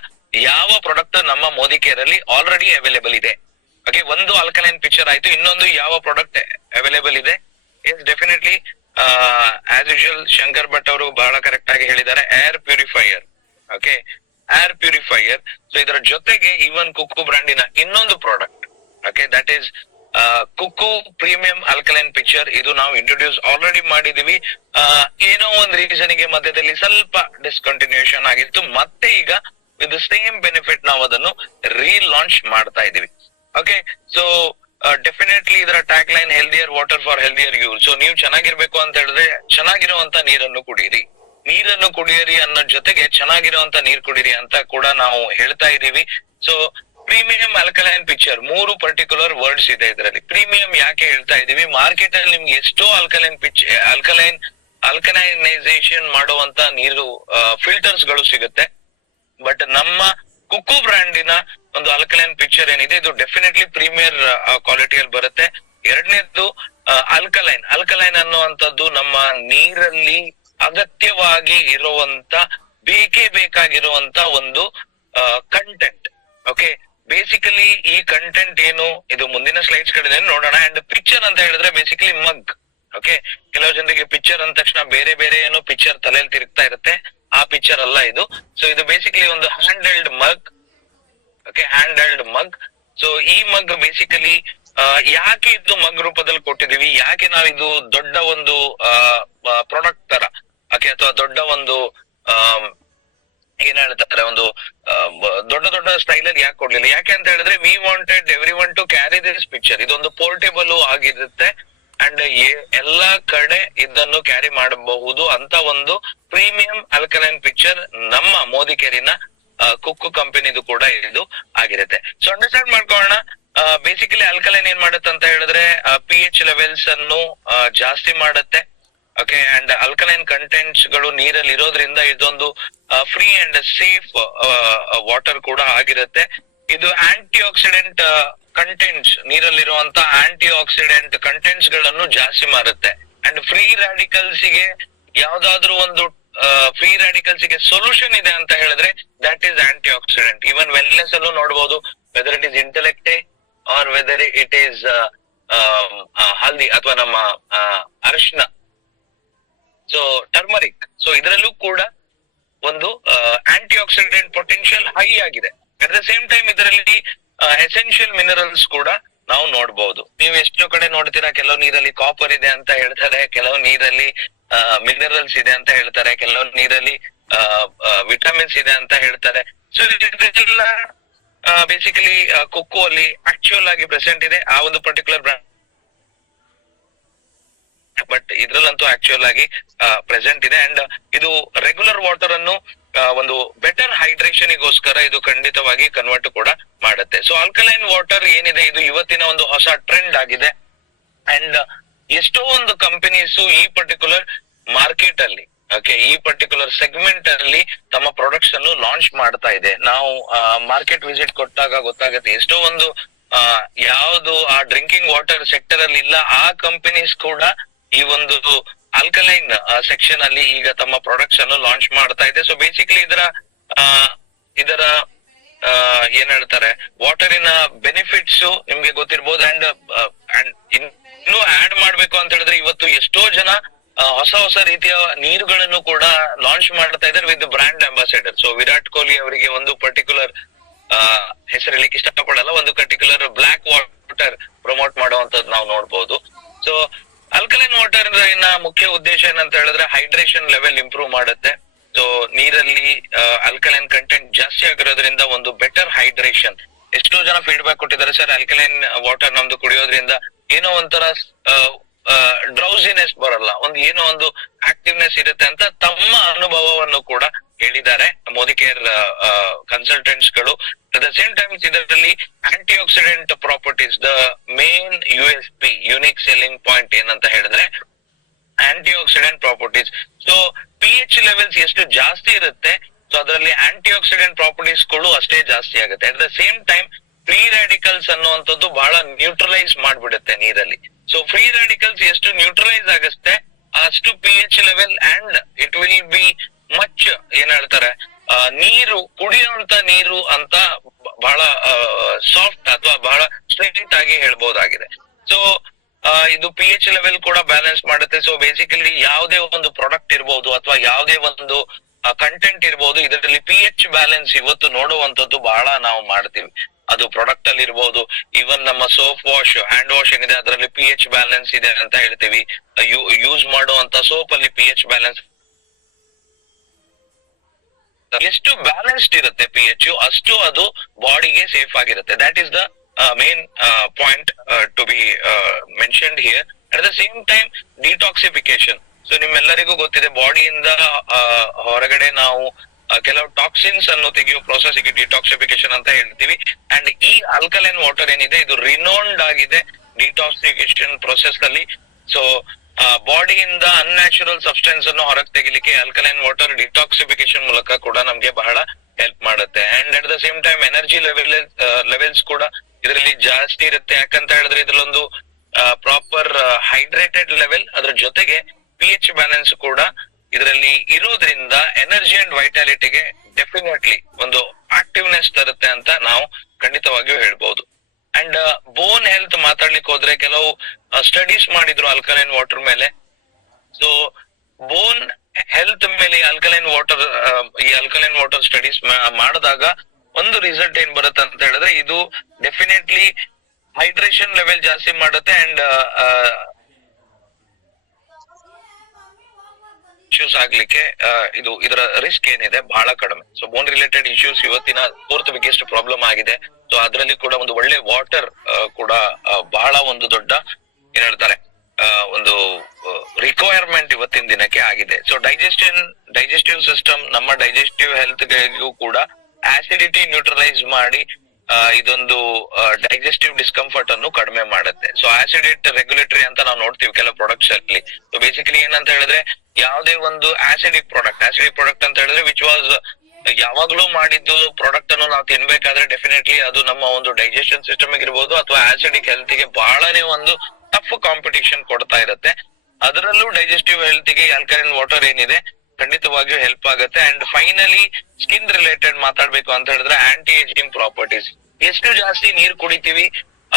ಯಾವ ಪ್ರಾಡಕ್ಟ್ ನಮ್ಮ ಮೋದಿ ಕೇರ್ ಅಲ್ಲಿ ಆಲ್ರೆಡಿ ಅವೈಲೇಬಲ್ ಇದೆ. ಓಕೆ, ಒಂದು ಆಲ್ಕಲೈನ್ ಪಿಕ್ಚರ್ ಆಯ್ತು, ಇನ್ನೊಂದು ಯಾವ ಪ್ರಾಡಕ್ಟ್ ಅವೈಲೇಬಲ್ ಇದೆ? Yes, definitely as usual Shankar Bhat ಅವರು ಬಹಳ ಕರೆಕ್ಟ್ ಆಗಿ ಹೇಳಿದ್ದಾರೆ, air purifier. Okay, air purifier. So ಇದರ ಜೊತೆಗೆ ಈವನ್ ಕುಕ್ಕು ಬ್ರ್ಯಾಂಡಿನ ಇನ್ನೊಂದು product, okay, that is Cuckoo premium alkaline pitcher. ಇದು ನಾವು ಇಂಟ್ರೊಡ್ಯೂಸ್ ಆಲ್ರೆಡಿ ಮಾಡಿದೀವಿ. ಏನೋ ಒಂದು ರೀಸನ್ ಗೆ ಮಧ್ಯದಲ್ಲಿ ಸ್ವಲ್ಪ ಡಿಸ್ಕಂಟಿನ್ಯೂಷನ್ ಆಗಿತ್ತು, ಮತ್ತೆ ಈಗ ವಿತ್ ಸೇಮ್ ಬೆನಿಫಿಟ್ ನಾವು ಅದನ್ನು ರೀಲಾಂಚ್ ಮಾಡ್ತಾ ಇದೀವಿ. ಓಕೆ, ಸೊ ಡೆಫಿನೆಟ್ಲಿ ಇದರ tag line healthier water for healthier use. So ನೀವು ಚೆನ್ನಾಗಿರ್ಬೇಕು ಅಂತ ಹೇಳಿದ್ರೆ ಚೆನ್ನಾಗಿರುವಂತ ನೀರನ್ನು ಕುಡಿಯಿರಿ, ನೀರನ್ನು ಕುಡಿಯಿರಿ ಅನ್ನೋ ಜೊತೆಗೆ ಚೆನ್ನಾಗಿರುವಂತ ನೀರ್ ಕುಡಿರಿ ಅಂತ ಕೂಡ ನಾವು ಹೇಳ್ತಾ ಇದೀವಿ. So premium alkaline picture 3 particular words ಇದೆ ಇದರಲ್ಲಿ. ಪ್ರೀಮಿಯಂ ಯಾಕೆ ಹೇಳ್ತಾ ಇದೀವಿ, ಮಾರ್ಕೆಟ್ ಅಲ್ಲಿ ನಿಮ್ಗೆ ಎಷ್ಟೋ ಅಲ್ಕಲೈನೈಸೇಷನ್ ಮಾಡುವಂತ ನೀರು ಫಿಲ್ಟರ್ಸ್ ಗಳು ಸಿಗುತ್ತೆ, ಬಟ್ ನಮ್ಮ ಕುಕ್ಕು ಬ್ರ್ಯಾಂಡಿನ ಒಂದು ಅಲ್ಕಲೈನ್ ಪಿಕ್ಚರ್ ಏನಿದೆ ಇದು ಡೆಫಿನೆಟ್ಲಿ ಪ್ರೀಮಿಯರ್ ಕ್ವಾಲಿಟಿಯಲ್ಲಿ ಬರುತ್ತೆ. ಎರಡನೇದು ಅಲ್ಕಲೈನ್ ಅನ್ನುವಂಥದ್ದು ನಮ್ಮ ನೀರಲ್ಲಿ ಅಗತ್ಯವಾಗಿ ಇರುವಂತ ಬೇಕಾಗಿರುವಂತ ಒಂದು ಕಂಟೆಂಟ್. ಓಕೆ, ಬೇಸಿಕಲಿ ಈ ಕಂಟೆಂಟ್ ಏನು ಇದು ಮುಂದಿನ ಸ್ಲೈಡ್ಸ್ ಗಳಲ್ಲಿ ನೋಡೋಣ. ಅಂಡ್ ಪಿಕ್ಚರ್ ಅಂತ ಹೇಳಿದ್ರೆ ಬೇಸಿಕಲಿ ಮಗ್. ಓಕೆ, ಕೆಲವು ಜನರಿಗೆ ಪಿಕ್ಚರ್ ಅಂದ ತಕ್ಷಣ ಬೇರೆ ಬೇರೆ ಏನೋ ಪಿಕ್ಚರ್ ತಲೆಯಲ್ಲಿ ತಿರುಗ್ತಾ ಇರುತ್ತೆ. ಆ ಪಿಕ್ಚರ್ ಅಲ್ಲ ಇದು. ಸೊ ಇದು ಬೇಸಿಕಲಿ ಒಂದು ಹ್ಯಾಂಡ್ ಮಗ್. ಓಕೆ, ಹ್ಯಾಂಡ್ ಮಗ್. ಸೊ ಈ ಮಗ್ ಬೇಸಿಕಲಿ ಯಾಕೆ ಇದು ಮಗ್ ರೂಪದಲ್ಲಿ ಕೊಟ್ಟಿದೀವಿ, ಯಾಕೆ ನಾವು ಇದು ದೊಡ್ಡ ಒಂದು ಪ್ರಾಡಕ್ಟ್ ತರ ಓಕೆ ಅಥವಾ ದೊಡ್ಡ ಒಂದು ಏನ್ ಹೇಳ್ತಾರೆ ಒಂದು ದೊಡ್ಡ ದೊಡ್ಡ ಸ್ಟೈಲ್ ಅಲ್ಲಿ ಯಾಕೆ ಕೊಡ್ಲಿಲ್ಲ, ಯಾಕೆ ಅಂತ ಹೇಳಿದ್ರೆ we wanted every one to carry this pitcher. ಇದೊಂದು ಪೋರ್ಟೇಬಲ್ ಆಗಿರುತ್ತೆ ಅಂಡ್ ಎಲ್ಲಾ ಕಡೆ ಇದನ್ನು ಕ್ಯಾರಿ ಮಾಡಬಹುದು ಅಂತ ಒಂದು ಪ್ರೀಮಿಯಂ ಆಲ್ಕಲೈನ್ ಪಿಕ್ಚರ್ ನಮ್ಮ ಮೋದಿಕೇರಿನ ಕುಕ್ಕು ಕಂಪನಿದು ಕೂಡ ಇದು ಆಗಿರುತ್ತೆ. ಸೊ ಅಂಡರ್ಸ್ಟ್ಯಾಂಡ್ ಮಾಡ್ಕೊಳ್ಳೋಣ. ಬೇಸಿಕಲಿ ಆಲ್ಕಲೈನ್ ಏನ್ ಮಾಡುತ್ತೆ ಅಂತ ಹೇಳಿದ್ರೆ pH ಲೆವೆಲ್ಸ್ ಅನ್ನು ಜಾಸ್ತಿ ಮಾಡುತ್ತೆ. ಓಕೆ, ಅಂಡ್ ಆಲ್ಕಲೈನ್ ಕಂಟೆಂಟ್ಸ್ ಗಳು ನೀರಲ್ಲಿ ಇರೋದ್ರಿಂದ ಇದೊಂದು ಫ್ರೀ ಅಂಡ್ ಸೇಫ್ ವಾಟರ್ ಕೂಡ ಆಗಿರುತ್ತೆ. ಇದು ಆಂಟಿ ಆಕ್ಸಿಡೆಂಟ್ ಕಂಟೆಂಟ್ಸ್, ನೀರಲ್ಲಿರುವಂತ ಆಂಟಿ ಆಕ್ಸಿಡೆಂಟ್ ಕಂಟೆಂಟ್ಸ್ ಗಳನ್ನು ಜಾಸ್ತಿ ಮಾಡುತ್ತೆ. ಅಂಡ್ ಫ್ರೀ ರಾಡಿಕಲ್ಸ್ ಗೆ ಯಾವ್ದಾದ್ರು ಒಂದು ಫ್ರೀ ರಾಡಿಕಲ್ಸ್ ಗೆ ಸೊಲ್ಯೂಷನ್ ಇದೆ ಅಂತ ಹೇಳಿದ್ರೆ that is anti oxidant. Even wellness ಅಲ್ಲೂ ನೋಡಬಹುದು, whether it is intellect or whether it is haldi ಅಥವಾ ನಮ್ಮ ಅರಿಶಿನ, ಸೊ ಟರ್ಮರಿಕ್. ಸೊ ಇದರಲ್ಲೂ ಕೂಡ ಒಂದು ಆಂಟಿ ಆಕ್ಸಿಡೆಂಟ್ ಪೊಟೆನ್ಶಿಯಲ್ ಹೈ ಆಗಿದೆ. ಅಟ್ ದ ಸೇಮ್ ಟೈಮ್ ಇದರಲ್ಲಿ ಎಸೆನ್ಷಿಯಲ್ ಮಿನರಲ್ಸ್ ಕೂಡ ನಾವು ನೋಡಬಹುದು. ನೀವು ಎಷ್ಟೋ ಕಡೆ ನೋಡ್ತೀರಾ, ಕೆಲವು ನೀರಲ್ಲಿ ಕಾಪರ್ ಇದೆ ಅಂತ ಹೇಳ್ತಾರೆ, ಕೆಲವು ನೀರಲ್ಲಿ ಮಿನರಲ್ಸ್ ಇದೆ ಅಂತ ಹೇಳ್ತಾರೆ, ಕೆಲವು ನೀರಲ್ಲಿ ವಿಟಮಿನ್ಸ್ ಇದೆ ಅಂತ ಹೇಳ್ತಾರೆ. ಸೊ ಇದೆಲ್ಲ ಬೇಸಿಕಲಿ ಕೊಕ್ಕೋ ಅಲ್ಲಿ ಆಕ್ಚುಯಲ್ ಆಗಿ ಪ್ರೆಸೆಂಟ್ ಇದೆ, ಆ ಒಂದು ಪರ್ಟಿಕ್ಯುಲರ್ ಬ್ರಾಂಡ್. ಬಟ್ ಇದ್ರಲ್ಲಂತೂ ಆಕ್ಚುಯಲ್ ಆಗಿ ಪ್ರೆಸೆಂಟ್ ಇದೆ. ಅಂಡ್ ಇದು ರೆಗ್ಯುಲರ್ ವಾಟರ್ ಅನ್ನು ಒಂದು ಬೆಟರ್ ಹೈಡ್ರೇಷನ್ ಗೋಸ್ಕರ ಇದು ಖಂಡಿತವಾಗಿ ಕನ್ವರ್ಟ್ ಕೂಡ ಮಾಡುತ್ತೆ. ಸೊ ಆಲ್ಕಲೈನ್ ವಾಟರ್ ಏನಿದೆ ಇದು ಇವತ್ತಿನ ಒಂದು ಹೊಸ ಟ್ರೆಂಡ್ ಆಗಿದೆ. ಅಂಡ್ ಎಷ್ಟೋ ಒಂದು ಕಂಪನೀಸ್ ಈ ಪರ್ಟಿಕ್ಯುಲರ್ ಮಾರ್ಕೆಟ್ ಅಲ್ಲಿ ಓಕೆ ಈ ಪರ್ಟಿಕ್ಯುಲರ್ ಸೆಗ್ಮೆಂಟ್ ಅಲ್ಲಿ ತಮ್ಮ ಪ್ರಾಡಕ್ಟ್ಸ್ ಅನ್ನು ಲಾಂಚ್ ಮಾಡ್ತಾ ಇದೆ. ನಾವು ಮಾರ್ಕೆಟ್ ವಿಸಿಟ್ ಕೊಟ್ಟಾಗ ಗೊತ್ತಾಗುತ್ತೆ ಎಷ್ಟೋ ಒಂದು ಯಾವ್ದು ಆ ಡ್ರಿಂಕಿಂಗ್ ವಾಟರ್ ಸೆಕ್ಟರ್ ಅಲ್ಲಿ ಇಲ್ಲ ಆ ಕಂಪನೀಸ್ ಕೂಡ ಈ ಒಂದು ಆಲ್ಕಲೈನ್ ಸೆಕ್ಷನ್ ಅಲ್ಲಿ ಈಗ ತಮ್ಮ ಪ್ರಾಡಕ್ಟ್ಸ್ ಅನ್ನು ಲಾಂಚ್ ಮಾಡ್ತಾ ಇದೆ. ಸೊ ಬೇಸಿಕಲಿ ಇದರ ಏನ್ ಹೇಳ್ತಾರೆ ವಾಟರಿನ ಬೆನಿಫಿಟ್ಸ್ ನಿಮ್ಗೆ ಗೊತ್ತಿರ್ಬೋದು. ಅಂಡ್ ಇನ್ನೂ ಆಡ್ ಮಾಡ್ಬೇಕು ಅಂತ ಹೇಳಿದ್ರೆ ಇವತ್ತು ಎಷ್ಟೋ ಜನ ಹೊಸ ಹೊಸ ರೀತಿಯ ನೀರುಗಳನ್ನು ಕೂಡ ಲಾಂಚ್ ಮಾಡ್ತಾ ಇದ್ದಾರೆ with brand ambassador. So Virat Kohli ಅವರಿಗೆ ಒಂದು ಪರ್ಟಿಕ್ಯುಲರ್ ಹೆಸರಿಲಿಕ್ಕೆ ಇಷ್ಟಪಡಲ್ಲ, ಒಂದು ಪರ್ಟಿಕ್ಯುಲರ್ ಬ್ಲಾಕ್ ವಾಟರ್ ಪ್ರಮೋಟ್ ಮಾಡುವಂತದ್ದು ನಾವು ನೋಡ್ಬೋದು. ಸೊ ಆಲ್ಕಲೈನ್ ವಾಟರ್ ಮುಖ್ಯ ಉದ್ದೇಶ ಏನಂತ ಹೇಳಿದ್ರೆ ಹೈಡ್ರೇಷನ್ ಲೆವೆಲ್ ಇಂಪ್ರೂವ್ ಮಾಡುತ್ತೆ. ಸೊ ನೀರಲ್ಲಿ ಆಲ್ಕಲೈನ್ ಕಂಟೆಂಟ್ ಜಾಸ್ತಿ ಆಗಿರೋದ್ರಿಂದ ಒಂದು ಬೆಟರ್ ಹೈಡ್ರೇಷನ್. ಎಷ್ಟೋ ಜನ ಫೀಡ್ಬ್ಯಾಕ್ ಕೊಟ್ಟಿದ್ದಾರೆ, ಸರ್ ಆಲ್ಕಲೈನ್ ವಾಟರ್ ನಮ್ದು ಕುಡಿಯೋದ್ರಿಂದ ಏನೋ ಒಂಥರ ಡ್ರೌಸಿನೆಸ್ ಬರಲ್ಲ, ಏನೋ ಒಂದು ಆಕ್ಟಿವ್ನೆಸ್ ಇರುತ್ತೆ ಅಂತ ತಮ್ಮ ಅನುಭವವನ್ನು ಕೂಡ ಹೇಳಿದ್ದಾರೆ ಮೋದಿ ಕೇರ್ ಕನ್ಸಲ್ಟೆಂಟ್ಸ್ ಗಳು. ಅಟ್ ದ ಸೇಮ್ ಟೈಮ್ ಇದರಲ್ಲಿ antioxidant properties the main USP unique selling point ಏನಂತ ಹೇಳಿದ್ರೆ antioxidant properties. So pH levels ಎಷ್ಟು ಜಾಸ್ತಿ ಇರುತ್ತೆ ಸೊ ಅದರಲ್ಲಿ ಆಂಟಿ ಆಕ್ಸಿಡೆಂಟ್ ಪ್ರಾಪರ್ಟೀಸ್ ಗಳು ಅಷ್ಟೇ ಜಾಸ್ತಿ ಆಗುತ್ತೆ. At the same time free radicals ಅನ್ನುವಂಥದ್ದು ಬಹಳ ನ್ಯೂಟ್ರಲೈಸ್ ಮಾಡ್ಬಿಡುತ್ತೆ ನೀರಲ್ಲಿ. ಸೊ ಫ್ರೀ ರಾಡಿಕಲ್ಸ್ ಎಷ್ಟು ನ್ಯೂಟ್ರಲೈಸ್ ಆಗುತ್ತೆ ಅಷ್ಟು pH level and it will be much ಏನ್ ಹೇಳ್ತಾರೆ ನೀರು ಕುಡಿಯುವಂತ ನೀರು ಅಂತ ಬಹಳ ಸಾಫ್ಟ್ ಅಥವಾ ಬಹಳ ಸ್ಟ್ರೈಟ್ ಆಗಿ ಹೇಳ್ಬಹುದಾಗಿದೆ. ಸೊ ಇದು pH ಲೆವೆಲ್ ಕೂಡ ಬ್ಯಾಲೆನ್ಸ್ ಮಾಡುತ್ತೆ. ಸೊ ಬೇಸಿಕಲಿ ಯಾವುದೇ ಒಂದು ಪ್ರಾಡಕ್ಟ್ ಇರ್ಬೋದು ಅಥವಾ ಯಾವುದೇ ಒಂದು ಕಂಟೆಂಟ್ ಇರ್ಬೋದು, ಇದರಲ್ಲಿ pH ಬ್ಯಾಲೆನ್ಸ್ ಇವತ್ತು ನೋಡುವಂತದ್ದು ಬಹಳ ನಾವು ಮಾಡ್ತೀವಿ. ಅದು ಪ್ರಾಡಕ್ಟ್ ಅಲ್ಲಿ ಇರ್ಬೋದು, ಈವನ್ ನಮ್ಮ ಸೋಪ್ ವಾಶ್ ಹ್ಯಾಂಡ್ ವಾಶ್ ಏನಿದೆ ಅದರಲ್ಲಿ pH ಬ್ಯಾಲೆನ್ಸ್ ಇದೆ ಅಂತ ಹೇಳ್ತೀವಿ. ಯೂಸ್ ಮಾಡುವಂತ ಸೋಪ್ ಅಲ್ಲಿ pH ಬ್ಯಾಲೆನ್ಸ್ ಎಷ್ಟು ಬ್ಯಾಲೆನ್ಸ್ಡ್ ಇರುತ್ತೆ pH ಅಷ್ಟು ಅದು ಬಾಡಿಗೆ ಸೇಫ್ ಆಗಿರುತ್ತೆ. That is the main point to B mentioned here. At the same time detoxification. So ನಿಮ್ಮೆಲ್ಲರಿಗೂ ಗೊತ್ತಿದೆ ಬಾಡಿಯಿಂದ ಹೊರಗಡೆ ನಾವು ಕೆಲವು ಟಾಕ್ಸಿನ್ಸ್ ಅನ್ನು ತೆಗೆಯುವ ಪ್ರೊಸೆಸ್ ಗೆ ಡಿಟಾಕ್ಸಿಫಿಕೇಶನ್ ಅಂತ ಹೇಳ್ತೀವಿ. ಅಂಡ್ ಈ ಆಲ್ಕಲೈನ್ ವಾಟರ್ ಏನಿದೆ ಇದು ರಿನೌಂಡ್ ಆಗಿದೆ ಡಿಟಾಕ್ಸಿಫಿಕೇಶನ್ ಪ್ರೊಸೆಸ್ ಅಲ್ಲಿ. ಸೊ ಬಾಡಿಯಿಂದ ಅನ್ಯಾಚುರಲ್ ಸಬ್ಸ್ಟೆನ್ಸ್ ಅನ್ನು ಹೊರಗೆ ತೆಗಿಲಿಕ್ಕೆ ಆಲ್ಕಲೈನ್ ವಾಟರ್ ಡಿಟಾಕ್ಸಿಫಿಕೇಶನ್ ಮೂಲಕ ಕೂಡ ನಮ್ಗೆ ಬಹಳ ಹೆಲ್ಪ್ ಮಾಡುತ್ತೆ. And at the same time energy levels ಕೂಡ ಇದರಲ್ಲಿ ಜಾಸ್ತಿ ಇರುತ್ತೆ. ಯಾಕಂತ ಹೇಳಿದ್ರೆ ಇದ್ರಲ್ಲೊಂದು ಪ್ರಾಪರ್ ಹೈಡ್ರೇಟೆಡ್ ಲೆವೆಲ್, ಅದ್ರ ಜೊತೆಗೆ pH ಬ್ಯಾಲೆನ್ಸ್ ಕೂಡ ಇದರಲ್ಲಿ ಇರೋದ್ರಿಂದ ಎನರ್ಜಿ ಅಂಡ್ ವೈಟಾಲಿಟಿಗೆ ಡೆಫಿನೆಟ್ಲಿ ಒಂದು ಆಕ್ಟಿವ್ನೆಸ್ ತರುತ್ತೆ ಅಂತ ನಾವು ಖಂಡಿತವಾಗಿಯೂ ಹೇಳ್ಬಹುದು. ಅಂಡ್ ಬೋನ್ ಹೆಲ್ತ್ ಮಾತಾಡ್ಲಿಕ್ಕೆ ಹೋದ್ರೆ ಕೆಲವು ಸ್ಟಡೀಸ್ ಮಾಡಿದ್ರು ಆಲ್ಕಲೈನ್ ವಾಟರ್ ಮೇಲೆ. ಸೊ ಬೋನ್ ಹೆಲ್ತ್ ಮೇಲೆ ಈ ಆಲ್ಕಲೈನ್ ವಾಟರ್ ಸ್ಟಡೀಸ್ ಮಾಡಿದಾಗ ಒಂದು ರಿಸಲ್ಟ್ ಏನ್ ಬರುತ್ತೆ ಅಂತ ಹೇಳಿದ್ರೆ, ಇದು ಡೆಫಿನೆಟ್ಲಿ ಹೈಡ್ರೇಷನ್ ಲೆವೆಲ್ ಜಾಸ್ತಿ ಮಾಡುತ್ತೆ ಅಂಡ್ ಇಶ್ಯೂಸ್ ಆಗ್ಲಿಕ್ಕೆ ಇದರ ರಿಸ್ಕ್ ಏನಿದೆ ಬಹಳ ಕಡಿಮೆ. ಸೊ ಬೋನ್ ರಿಲೇಟೆಡ್ ಇಶ್ಯೂಸ್ ಇವತ್ತಿನ ಫೋರ್ತ್ ಬಿಗ್ಗೆಸ್ಟ್ ಪ್ರಾಬ್ಲಮ್ ಆಗಿದೆ. ಸೊ ಅದರಲ್ಲಿ ಕೂಡ ಒಂದು ಒಳ್ಳೆ ವಾಟರ್ ಕೂಡ ಬಹಳ ಒಂದು ದೊಡ್ಡ ಏನ್ ಹೇಳ್ತಾರೆ ಒಂದು ರಿಕ್ವೈರ್ಮೆಂಟ್ ಇವತ್ತಿನ ದಿನಕ್ಕೆ ಆಗಿದೆ. ಸೊ ಡೈಜೆಸ್ಟಿವ್ ಸಿಸ್ಟಮ್, ನಮ್ಮ ಡೈಜೆಸ್ಟಿವ್ ಹೆಲ್ತ್ ಗಳಿಗೂ ಕೂಡ ಆಸಿಡಿಟಿ ನ್ಯೂಟ್ರಲೈಸ್ ಮಾಡಿ ಇದೊಂದು ಡೈಜೆಸ್ಟಿವ್ ಡಿಸ್ಕಂಫರ್ಟ್ ಅನ್ನು ಕಡಿಮೆ ಮಾಡುತ್ತೆ. ಸೊ ಆಸಿಡಿಟಿ ರೆಗ್ಯುಲೇಟರಿ ಅಂತ ನಾವು ನೋಡ್ತೀವಿ ಕೆಲವು ಪ್ರಾಡಕ್ಟ್ಸ್ ಅಲ್ಲಿ. ಸೊ ಬೇಸಿಕಲಿ ಏನಂತ ಹೇಳಿದ್ರೆ, ಯಾವುದೇ ಒಂದು ಆಸಿಡಿಕ್ ಪ್ರಾಡಕ್ಟ್ ಅಂತ ಹೇಳಿದ್ರೆ ವಿಚ್ ವಾಸ್ ಯಾವಾಗ್ಲೂ ಮಾಡಿದ್ದು ಪ್ರಾಡಕ್ಟ್ ಅನ್ನು ನಾವು ತಿನ್ಬೇಕಾದ್ರೆ ಡೆಫಿನೆಟ್ಲಿ ಅದು ನಮ್ಮ ಒಂದು ಡೈಜೆಷನ್ ಸಿಸ್ಟಮ್ ಇರ್ಬೋದು ಅಥವಾ ಆಸಿಡಿಕ್ ಹೆಲ್ತ್ ಗೆ ಬಹಳನೇ ಒಂದು ಟಫ್ ಕಾಂಪಿಟೇಷನ್ ಕೊಡ್ತಾ ಇರುತ್ತೆ. ಅದರಲ್ಲೂ ಡೈಜೆಸ್ಟಿವ್ ಹೆಲ್ತ್ ಗೆ ಆಲ್ಕಲೈನ್ ವಾಟರ್ ಏನಿದೆ ಖಂಡಿತವಾಗಿಯೂ ಹೆಲ್ಪ್ ಆಗುತ್ತೆ. ಅಂಡ್ ಫೈನಲಿ ಸ್ಕಿನ್ ರಿಲೇಟೆಡ್ ಮಾತಾಡ್ಬೇಕು ಅಂತ ಹೇಳಿದ್ರೆ ಆಂಟಿ ಏಜಿಂಗ್ ಪ್ರಾಪರ್ಟೀಸ್. ಎಷ್ಟು ಜಾಸ್ತಿ ನೀರ್ ಕುಡಿತೀವಿ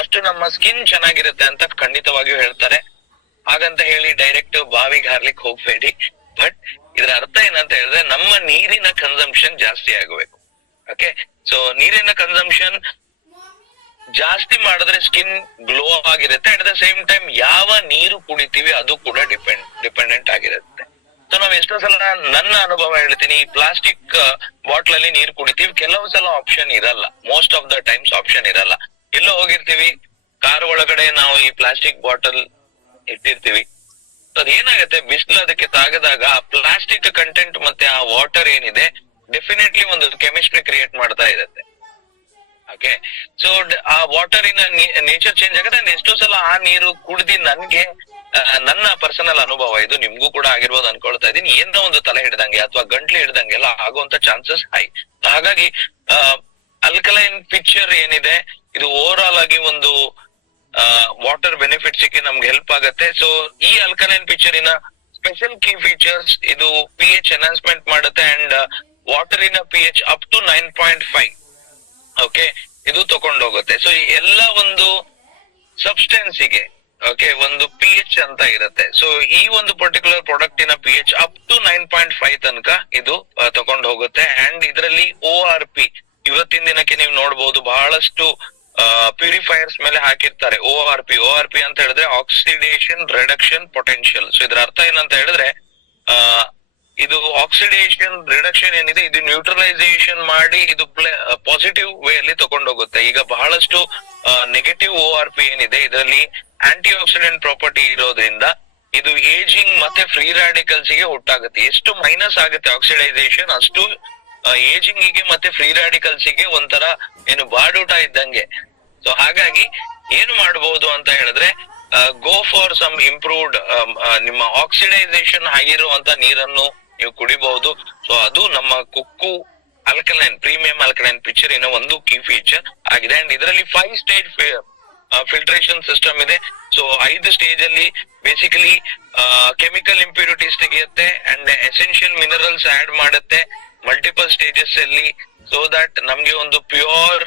ಅಷ್ಟು ನಮ್ಮ ಸ್ಕಿನ್ ಚೆನ್ನಾಗಿರುತ್ತೆ ಅಂತ ಖಂಡಿತವಾಗಿಯೂ ಹೇಳ್ತಾರೆ. ಹಾಗಂತ ಹೇಳಿ ಡೈರೆಕ್ಟ್ ಬಾವಿಗೆ ಹಾರ್ಲಿಕ್ಕೆ ಹೋಗ್ಬೇಡಿ. ಬಟ್ ಇದರ ಅರ್ಥ ಏನಂತ ಹೇಳಿದ್ರೆ, ನಮ್ಮ ನೀರಿನ ಕನ್ಸಂಪ್ಷನ್ ಜಾಸ್ತಿ ಆಗಬೇಕು. ಓಕೆ, ಸೊ ನೀರಿನ ಕನ್ಸಂಪ್ಷನ್ ಜಾಸ್ತಿ ಮಾಡಿದ್ರೆ ಸ್ಕಿನ್ ಗ್ಲೋ ಆಗಿರುತ್ತೆ. ಅಟ್ ದ ಸೇಮ್ ಟೈಮ್ ಯಾವ ನೀರು ಕುಡಿತೀವಿ ಅದು ಕೂಡ ಡಿಪೆಂಡೆಂಟ್ ಆಗಿರುತ್ತೆ. ಸೊ ನಾವ್ ಎಷ್ಟೋ ಸಲ ನನ್ನ ಅನುಭವ ಹೇಳ್ತೀನಿ, ಈ ಪ್ಲಾಸ್ಟಿಕ್ ಬಾಟ್ಲ್ ಅಲ್ಲಿ ನೀರು ಕುಡಿತೀವಿ, ಕೆಲವು ಸಲ ಆಪ್ಷನ್ ಇರಲ್ಲ, most of the times option ಇರಲ್ಲ. ಎಲ್ಲೋ ಹೋಗಿರ್ತೀವಿ, ಕಾರ್ ಒಳಗಡೆ ನಾವು ಈ ಪ್ಲಾಸ್ಟಿಕ್ ಬಾಟಲ್ ಇಟ್ಟಿರ್ತೀವಿ. ಅದೇನಾಗತ್ತೆ, ಬಿಸಿಲು ಅದಕ್ಕೆ ತಾಗದಾಗ ಆ ಪ್ಲಾಸ್ಟಿಕ್ ಕಂಟೆಂಟ್ ಮತ್ತೆ ಆ ವಾಟರ್ ಏನಿದೆ ಡೆಫಿನೆಟ್ಲಿ ಒಂದು ಕೆಮಿಸ್ಟ್ರಿ ಕ್ರಿಯೇಟ್ ಮಾಡ್ತಾ ಇರುತ್ತೆ. ಓಕೆ, ಸೊ ಆ ವಾಟರ್ ಇನ ನೇಚರ್ ಚೇಂಜ್ ಆಗುತ್ತೆ. ಅಂಡ್ ಎಷ್ಟೋ ಸಲ ಆ ನೀರು ಕುಡ್ದಿ ನನ್ಗೆ ನನ್ನ ಪರ್ಸನಲ್ ಅನುಭವ, ಇದು ನಿಮ್ಗೂ ಕೂಡ ಆಗಿರ್ಬೋದು ಅನ್ಕೊಳ್ತಾ ಇದೀನಿ, ಏನೋ ಒಂದು ತಲೆ ಹಿಡ್ದಂಗೆ ಅಥವಾ ಗಂಟ್ಲು ಹಿಡ್ದಂಗೆ ಎಲ್ಲ ಆಗುವಂತ ಚಾನ್ಸಸ್ ಹೈ. ಹಾಗಾಗಿ ಅಲ್ಕಲೈನ್ ಪಿಕ್ಚರ್ ಏನಿದೆ ಇದು ಓವರ್ ಆಲ್ ಆಗಿ ಒಂದು ವಾಟರ್ ಬೆನಿಫಿಟ್ಸ್ ಗೆ ನಮ್ಗೆ ಹೆಲ್ಪ್ ಆಗುತ್ತೆ. ಸೊ ಈ ಅಲ್ಕಲೈನ್ ಪಿಕ್ಚರ್ ಇನ ಸ್ಪೆಷಲ್ ಕೀ ಫೀಚರ್ಸ್, ಇದು pH ಎನ್ಹಾನ್ಸ್ಮೆಂಟ್ ಮಾಡುತ್ತೆ ಅಂಡ್ ವಾಟರ್ ಇನ pH ಅಪ್ ಟು 9.5. ಓಕೆ, ಇದು ತಗೊಂಡೋಗುತ್ತೆ. ಸೊ ಈ ಎಲ್ಲ ಒಂದು ಸಬ್ಸ್ಟೆನ್ಸ್ ಗೆ ಓಕೆ ಒಂದು pH ಅಂತ ಇರುತ್ತೆ. ಸೊ ಈ ಒಂದು ಪರ್ಟಿಕ್ಯುಲರ್ ಪ್ರಾಡಕ್ಟ್ ಇನ pH ಅಪ್ ಟು 9.5 ತನಕ ಇದು ತಗೊಂಡು ಹೋಗುತ್ತೆ. ಅಂಡ್ ಇದರಲ್ಲಿ ORP ಇವತ್ತಿನ ದಿನಕ್ಕೆ ನೀವು ನೋಡ್ಬೋದು ಬಹಳಷ್ಟು ಪ್ಯೂರಿಫೈಯರ್ಸ್ ಮೇಲೆ ಹಾಕಿರ್ತಾರೆ. ORP ಅಂತ ಹೇಳಿದ್ರೆ ಆಕ್ಸಿಡೇಷನ್ ರಿಡಕ್ಷನ್ ಪೊಟೆನ್ಶಿಯಲ್. ಸೊ ಇದರ ಅರ್ಥ ಏನಂತ ಹೇಳಿದ್ರೆ, ಇದು ಆಕ್ಸಿಡೇಷನ್ ರಿಡಕ್ಷನ್ ಏನಿದೆ ಇದು ನ್ಯೂಟ್ರಲೈಸೇಷನ್ ಮಾಡಿ ಇದು ಪಾಸಿಟಿವ್ ವೇ ಅಲ್ಲಿ ತಗೊಂಡೋಗುತ್ತೆ. ಈಗ ಬಹಳಷ್ಟು ನೆಗೆಟಿವ್ ORP ಏನಿದೆ ಇದರಲ್ಲಿ ಆಂಟಿ ಆಕ್ಸಿಡೆಂಟ್ ಪ್ರಾಪರ್ಟಿ ಇರೋದ್ರಿಂದ ಇದು ಏಜಿಂಗ್ ಮತ್ತೆ ಫ್ರೀ ರಾಡಿಕಲ್ಸ್ ಗೆ ಹುಟ್ಟಾಗುತ್ತೆ. ಎಷ್ಟು ಮೈನಸ್ ಆಗುತ್ತೆ ಆಕ್ಸಿಡೈಸೇಷನ್, ಅಷ್ಟು ಏಜಿಂಗ್ ಗೆ ಮತ್ತೆ ಫ್ರೀ ರಾಡಿಕಲ್ಸ್ ಗೆ ಒಂಥರ ಏನು ಬಾಡೂಟ ಇದ್ದಂಗೆ. ಸೊ ಹಾಗಾಗಿ ಏನು ಮಾಡಬಹುದು ಅಂತ ಹೇಳಿದ್ರೆ, ಗೋ ಫಾರ್ ಸಮ್ ಇಂಪ್ರೂವ್ಡ್ ನಿಮ್ಮ ಆಕ್ಸಿಡೈಸೇಷನ್ ಆಗಿರುವಂತ ನೀರನ್ನು ನೀವು ಕುಡಿಬಹುದು. ಸೊ ಅದು ನಮ್ಮ Cuckoo alkaline premium alkaline picture ಇನ ಒಂದು ಕೀ ಫೀಚರ್ ಆಗಿದೆ. ಅಂಡ್ ಇದರಲ್ಲಿ 5 ಸ್ಟೇಜ್ ಫಿಲ್ಟ್ರೇಷನ್ ಸಿಸ್ಟಮ್ ಇದೆ. ಸೊ 5 ಸ್ಟೇಜ್ ಅಲ್ಲಿ ಬೇಸಿಕಲಿ ಕೆಮಿಕಲ್ ಇಂಪ್ಯೂರಿಟೀಸ್ ತೆಗೆಯುತ್ತೆ ಅಂಡ್ ಎಸೆನ್ಷಿಯಲ್ ಮಿನರಲ್ಸ್ ಆಡ್ ಮಾಡುತ್ತೆ ಮಲ್ಟಿಪಲ್ ಸ್ಟೇಜಸ್ ಅಲ್ಲಿ, ಸೊ ದಟ್ ನಮ್ಗೆ ಒಂದು pure